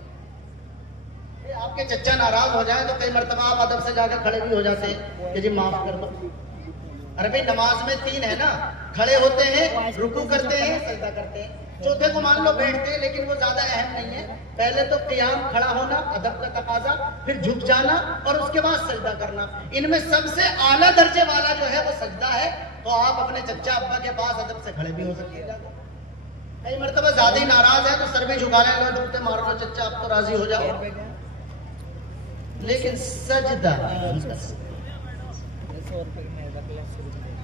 آپ کے چچا ناراض ہو جائیں تو کئی مرتبہ آپ ادب سے جا کے کھڑے بھی ہو جاتے ہیں کہ جی معاف کر دو. ارے بھائی نماز میں 3 ہے نا، کھڑے ہوتے ہیں، رکوع کرتے ہیں، سجدہ کرتے ہیں. چوتھے کو مان لو بیٹھتے ہیں لیکن وہ زیادہ اہم نہیں ہے. پہلے تو قیام کھڑا ہونا ادب کا تقاضا، پھر جھک جانا اور اس کے بعد سجدہ کرنا. ان میں سب سے اعلیٰ درجے والا جو ہے وہ سجدہ ہے. تو آپ اپنے چچا ابا کے پاس ادب سے کھڑے بھی ہو سکتے ہیں. کئی مرتبہ زیادہ ہی ناراض ہے تو سر بھی جھکا لے لو، ڈوبتے مار لو، چچا اب تو راضی ہو جاؤ، لیکن سجدہ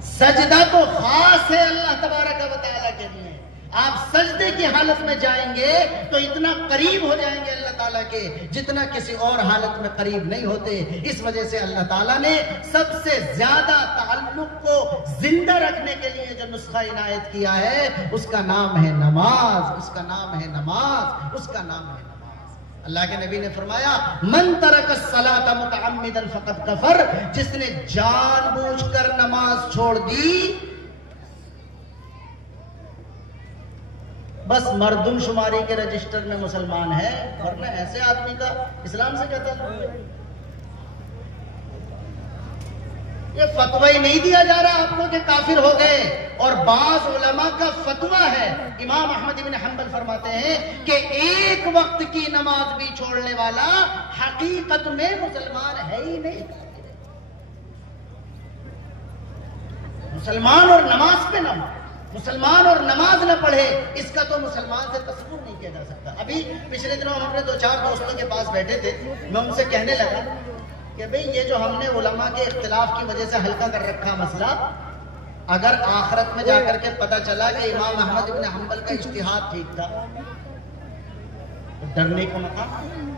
سجدہ تو خاص ہے اللہ تبارک و تعالیٰ کے لیے. آپ سجدے کی حالت میں جائیں گے تو اتنا قریب ہو جائیں گے اللہ تعالیٰ کے جتنا کسی اور حالت میں قریب نہیں ہوتے. اس وجہ سے اللہ تعالیٰ نے سب سے زیادہ تعلق کو زندہ رکھنے کے لیے جو نسخہ عنایت کیا ہے اس کا نام ہے نماز، اس کا نام ہے نماز، اس کا نام ہے نماز. اللہ کے نبی نے فرمایا من ترک الصلاۃ متعمدا فقد کفر، جس نے جان بوجھ کر نماز چھوڑ دی بس مردم شماری کے رجسٹر میں مسلمان ہے، ورنہ ایسے آدمی کا اسلام سے کہتا ہے. یہ فتوی نہیں دیا جا رہا آپ کو کہ کافر ہو گئے. اور بعض علماء کا فتویٰ ہے، امام احمد بن حنبل فرماتے ہیں کہ ایک وقت کی نماز بھی چھوڑنے والا حقیقت میں مسلمان ہے ہی نہیں. مسلمان اور نماز پہ نہ ہو، مسلمان اور نماز نہ پڑھے، اس کا تو مسلمان سے تصور نہیں کیا جا سکتا. ابھی پچھلے دنوں ہم اپنے 2-4 دوستوں کے پاس بیٹھے تھے، میں ان سے کہنے لگا کہ بھئی یہ جو ہم نے علماء کے اختلاف کی وجہ سے ہلکا کر رکھا مسئلہ، اگر آخرت میں جا کر کے پتہ چلا کہ امام احمد بن حنبل کا اجتہاد ٹھیک تھا تو ڈرنے کا مقام.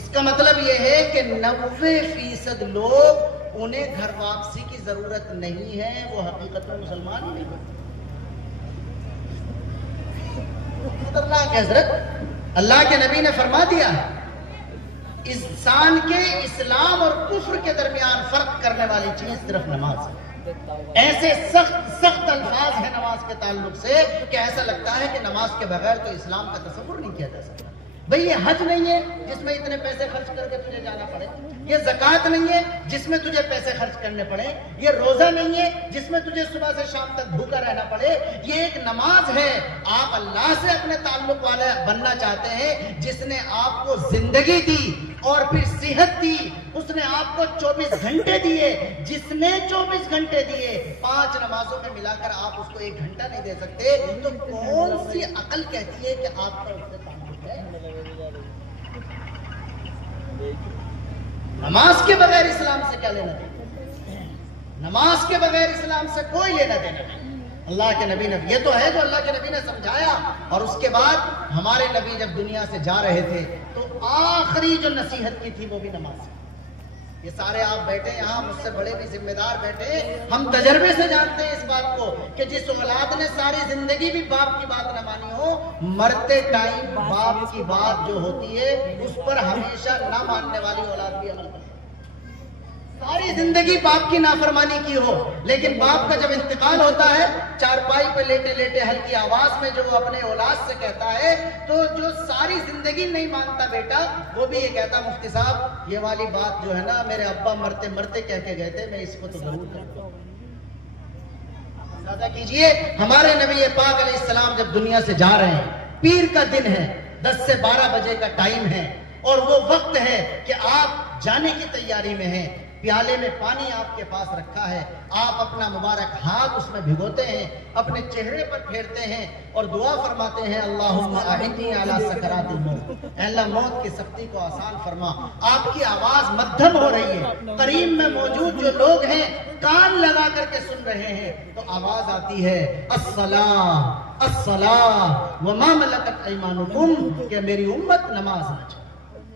اس کا مطلب یہ ہے کہ 90% لوگ انہیں گھر واپسی کی ضرورت نہیں ہے، وہ حقیقت میں مسلمان ہی نہیں. خطرناک ہے حضرت. اللہ کے نبی نے فرما دیا انسان کے اسلام اور کفر کے درمیان فرق کرنے والی چیز صرف نماز ہے. ایسے سخت الفاظ ہیں نماز کے تعلق سے کہ ایسا لگتا ہے کہ نماز کے بغیر تو اسلام کا تصور نہیں کیا جا سکتا. بھئی یہ حج نہیں ہے جس میں اتنے پیسے خرچ کر کے تجھے جانا پڑے، یہ زکوٰۃ نہیں ہے جس میں تجھے پیسے خرچ کرنے پڑے، یہ روزہ نہیں ہے جس میں تجھے صبح سے شام تک بھوکا رہنا پڑے. یہ ایک نماز ہے. آپ اللہ سے اپنے تعلق والے بننا چاہتے ہیں جس نے آپ کو زندگی دی اور پھر صحت دی، اس نے آپ کو 24 گھنٹے دیے. جس نے 24 گھنٹے دیے 5 نمازوں میں ملا کر آپ اس کو 1 گھنٹہ نہیں دے سکتے، تو کون سی عقل کہتی ہے کہ آپ کا اس سے تعلق ہے؟ نماز کے بغیر اسلام سے کیا لینا دینا؟ نماز کے بغیر اسلام سے کوئی لینا دینا نہیں. اللہ کے نبی نے یہ تو ہے جو اللہ کے نبی نے سمجھایا. اور اس کے بعد ہمارے نبی جب دنیا سے جا رہے تھے تو آخری جو نصیحت کی تھی وہ بھی نماز. یہ سارے آپ بیٹھے یہاں، مجھ سے بڑے بھی ذمہ دار بیٹھے، ہم تجربے سے جانتے ہیں اس بات کو کہ جس اولاد نے ساری زندگی بھی باپ کی بات نہ مانی ہو، مرتے ٹائم باپ کی بات جو ہوتی ہے اس پر ہمیشہ نہ ماننے والی اولاد بھی عمل کرتی ہے. ساری زندگی باپ کی نافرمانی کی ہو، لیکن باپ کا جب انتقال ہوتا ہے چارپائی پہ لیٹے لیٹے ہلکی آواز میں جو وہ اپنے اولاد سے کہتا ہے، تو جو ساری زندگی نہیں مانتا بیٹا، وہ بھی یہ کہتا مفتی صاحب یہ والی بات جو ہے نا میرے ابا مرتے مرتے کہہ کے گئے تھے، میں اس کو تو ضرور کرتا ہوں. اندازہ کیجئے ہمارے نبی پاک علیہ السلام جب دنیا سے جا رہے ہیں، پیر کا دن ہے، 10 سے 12 بجے کا ٹائم ہے، اور وہ وقت ہے کہ آپ جانے کی تیاری میں ہیں. پیالے میں پانی آپ کے پاس رکھا ہے، آپ اپنا مبارک ہاتھ اس میں بھگوتے ہیں، اپنے چہرے پر پھیرتے ہیں اور دعا فرماتے ہیں اللہم اعنی علی سکرات الموت، اے اللہ موت کی سختی کو آسان فرما. آپ کی آواز مدھم ہو رہی ہے، قریب میں موجود جو لوگ ہیں کان لگا کر کے سن رہے ہیں، تو آواز آتی ہے الصلاۃ الصلاۃ وما ملکت ایمانکم، کہ میری امت نماز نہ چھوڑے،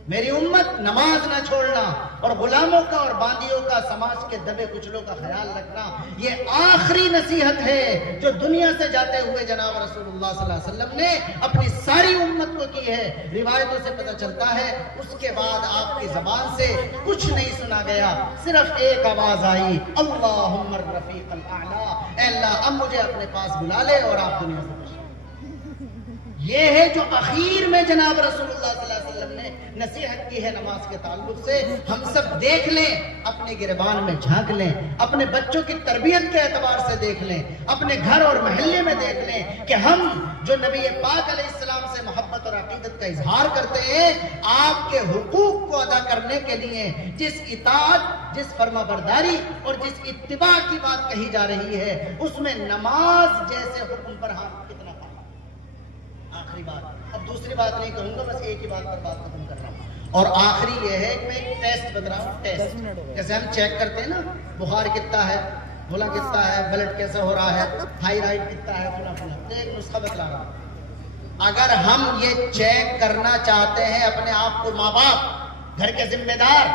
میری امت نماز نہ چھوڑنا، اور غلاموں کا اور باندیوں کا، سماج کے دبے کچلوں کا خیال رکھنا. یہ آخری نصیحت ہے جو دنیا سے جاتے ہوئے جناب رسول اللہ صلی اللہ علیہ وسلم نے اپنی ساری امت کو کی ہے. روایتوں سے پتہ چلتا ہے اس کے بعد آپ کی زبان سے کچھ نہیں سنا گیا، صرف ایک آواز آئی اللہم الرفیق الاعلی، اے اللہ اب مجھے اپنے پاس بلا لے اور آپ دنیا سے. یہ ہے جو اخیر میں جناب رسول اللہ صلی اللہ علیہ وسلم نے نصیحت کی ہے نماز کے تعلق سے. ہم سب دیکھ لیں، اپنے گریبان میں جھانک لیں، اپنے بچوں کی تربیت کے اعتبار سے دیکھ لیں، اپنے گھر اور محلے میں دیکھ لیں کہ ہم جو نبی پاک علیہ السلام سے محبت اور عقیدت کا اظہار کرتے ہیں، آپ کے حقوق کو ادا کرنے کے لیے جس اطاعت، جس فرما برداری اور جس اتباع کی بات کہی جا رہی ہے، اس میں نماز جیسے حکم پر ہم کتنا آخری بات، اب دوسری بات نہیں کہوں گا، بس ایک ہی بات پر بات ختم کر رہا ہوں، اور آخری یہ ہے کہ میں ایک ٹیسٹ بتا رہا ہوں، ٹیسٹ جیسے ہم چیک کرتے ہیں نا بخار کتنا ہے، بھولا کتنا ہے، بلڈ کیسا ہو رہا ہے، تھائرائیڈ کتنا ہے، فلاں فلاں، تو ایک نسخہ بتلا رہا ہوں۔ اگر ہم یہ چیک کرنا چاہتے ہیں اپنے آپ کو، ماں باپ گھر کے ذمہ دار،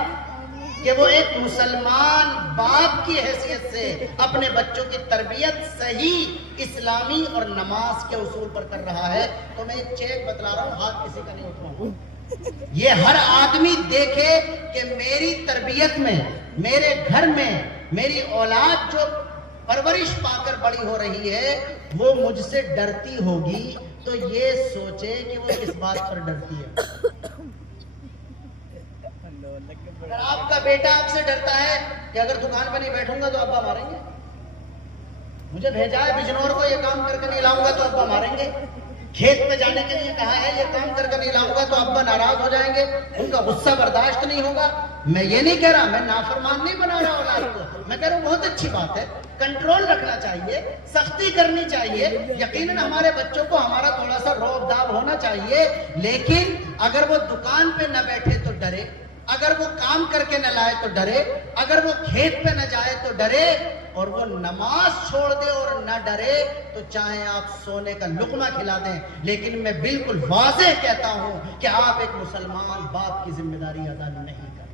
کہ وہ ایک مسلمان باپ کی حیثیت سے اپنے بچوں کی تربیت صحیح اسلامی اور نماز کے اصول پر کر رہا ہے، تو میں ایک چیک بتلا رہا ہوں، ہاتھ کسی کا نہیں اٹھاؤں، یہ ہر آدمی دیکھے کہ میری تربیت میں، میرے گھر میں میری اولاد جو پرورش پا کر بڑی ہو رہی ہے وہ مجھ سے ڈرتی ہوگی، تو یہ سوچے کہ وہ کس بات پر ڈرتی ہے۔ اگر آپ کا بیٹا آپ سے ڈرتا ہے کہ اگر دکان پہ نہیں بیٹھوں گا تو ابا ماریں گے، مجھے بھیجا ہے بجنور کو یہ کام کر کے نہیں لاؤں گا تو ابا ماریں گے، کھیت میں جانے کے لیے کہا ہے یہ کام کر کے نہیں لاؤں گا تو ابا ناراض ہو جائیں گے، ان کا غصہ برداشت نہیں ہوگا۔ میں یہ نہیں کہہ رہا، میں نافرمان نہیں بنا رہا اولاد کو، میں کہہ رہا ہوں بہت اچھی بات ہے، کنٹرول رکھنا چاہیے، سختی کرنی چاہیے، یقیناً ہمارے بچوں کو ہمارا تھوڑا سا روب داب ہونا چاہیے، لیکن اگر وہ دکان پہ نہ بیٹھے تو ڈرے، اگر وہ کام کر کے نہ لائے تو ڈرے، اگر وہ کھیت پہ نہ جائے تو ڈرے، اور وہ نماز چھوڑ دے اور نہ ڈرے تو چاہے آپ سونے کا لقمہ کھلا دیں، لیکن میں بالکل واضح کہتا ہوں کہ آپ ایک مسلمان باپ کی ذمہ داری ادا نہیں کر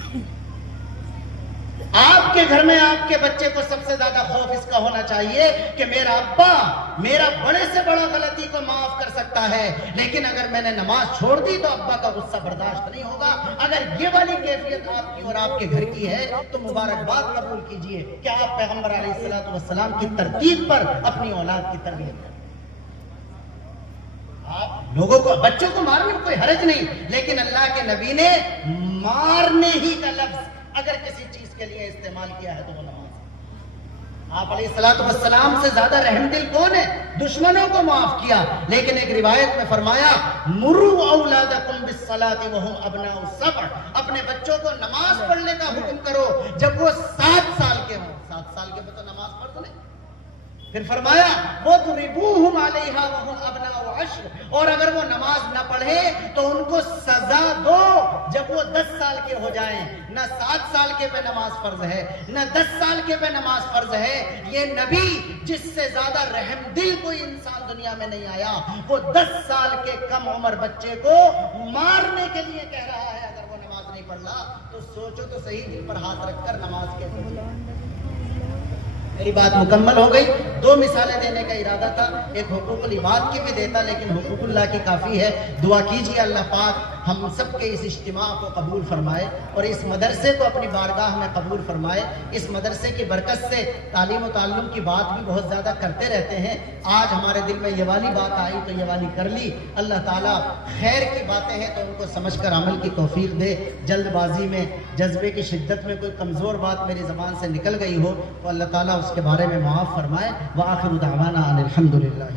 رہے۔ آپ کے گھر میں آپ کے بچے کو سب سے زیادہ خوف اس کا ہونا چاہیے کہ میرا ابا میرا بڑے سے بڑا غلطی کو معاف کر سکتا ہے، لیکن اگر میں نے نماز چھوڑ دی تو ابا کا غصہ برداشت نہیں ہوگا۔ اگر یہ والی کیفیت آپ کی اور آپ کے گھر کی ہے تو مبارکباد قبول کیجئے کہ آپ پیغمبر علیہ السلام کی ترتیب پر اپنی اولاد کی تربیت کریں۔ آپ لوگوں کو، بچوں کو مارنے میں کوئی حرج نہیں، لیکن اللہ کے نبی نے مارنے ہی کا لفظ اگر کسی چیز کے لیے استعمال کیا ہے تو وہ نماز۔ آپ علیہ السلام سے زیادہ رحم دل کون ہے؟ دشمنوں کو معاف کیا، لیکن ایک روایت میں فرمایا مروا اولادکم بالصلاۃ وهم ابناء السبع، اپنے بچوں کو نماز پڑھنے کا حکم کرو جب وہ 7 سال کے ہوں۔ 7 سال کے بچے نماز پڑھ تو نہیں۔ پھر فرمایا وَضْرِبُوهُمْ عَلَيْهَا وَهُمْ أَبْنَاءُ عَشْرٍ، اور اگر وہ نماز نہ پڑھے تو ان کو سزا دو جب وہ 10 سال کے ہو جائیں۔ نہ 7 سال کے پہ نماز فرض ہے، نہ 10 سال کے پہ نماز فرض ہے۔ یہ نبی جس سے زیادہ رحم دل کوئی انسان دنیا میں نہیں آیا، وہ 10 سال کے کم عمر بچے کو مارنے کے لیے کہہ رہا ہے اگر وہ نماز نہیں پڑھ رہا تو سوچو تو صحیح، دل پر ہاتھ رکھ کر نماز کے میری بات مکمل ہو گئی۔ 2 مثالیں دینے کا ارادہ تھا، ایک حقوق العباد کی بھی دیتا لیکن حقوق اللہ کی کافی ہے۔ دعا کیجیے اللہ پاک ہم سب کے اس اجتماع کو قبول فرمائے اور اس مدرسے کو اپنی بارگاہ میں قبول فرمائے۔ اس مدرسے کی برکت سے تعلیم و تعلم کی بات بھی بہت زیادہ کرتے رہتے ہیں، آج ہمارے دل میں یہ والی بات آئی تو یہ والی کر لی۔ اللہ تعالیٰ خیر کی باتیں ہیں تو ان کو سمجھ کر عمل کی توفیق دے، جلد بازی میں جذبے کی شدت میں کوئی کمزور بات میری زبان سے نکل گئی ہو تو اللہ تعالیٰ اس کے بارے میں معاف فرمائے۔ وآخر دعوانا ان الحمدللہ۔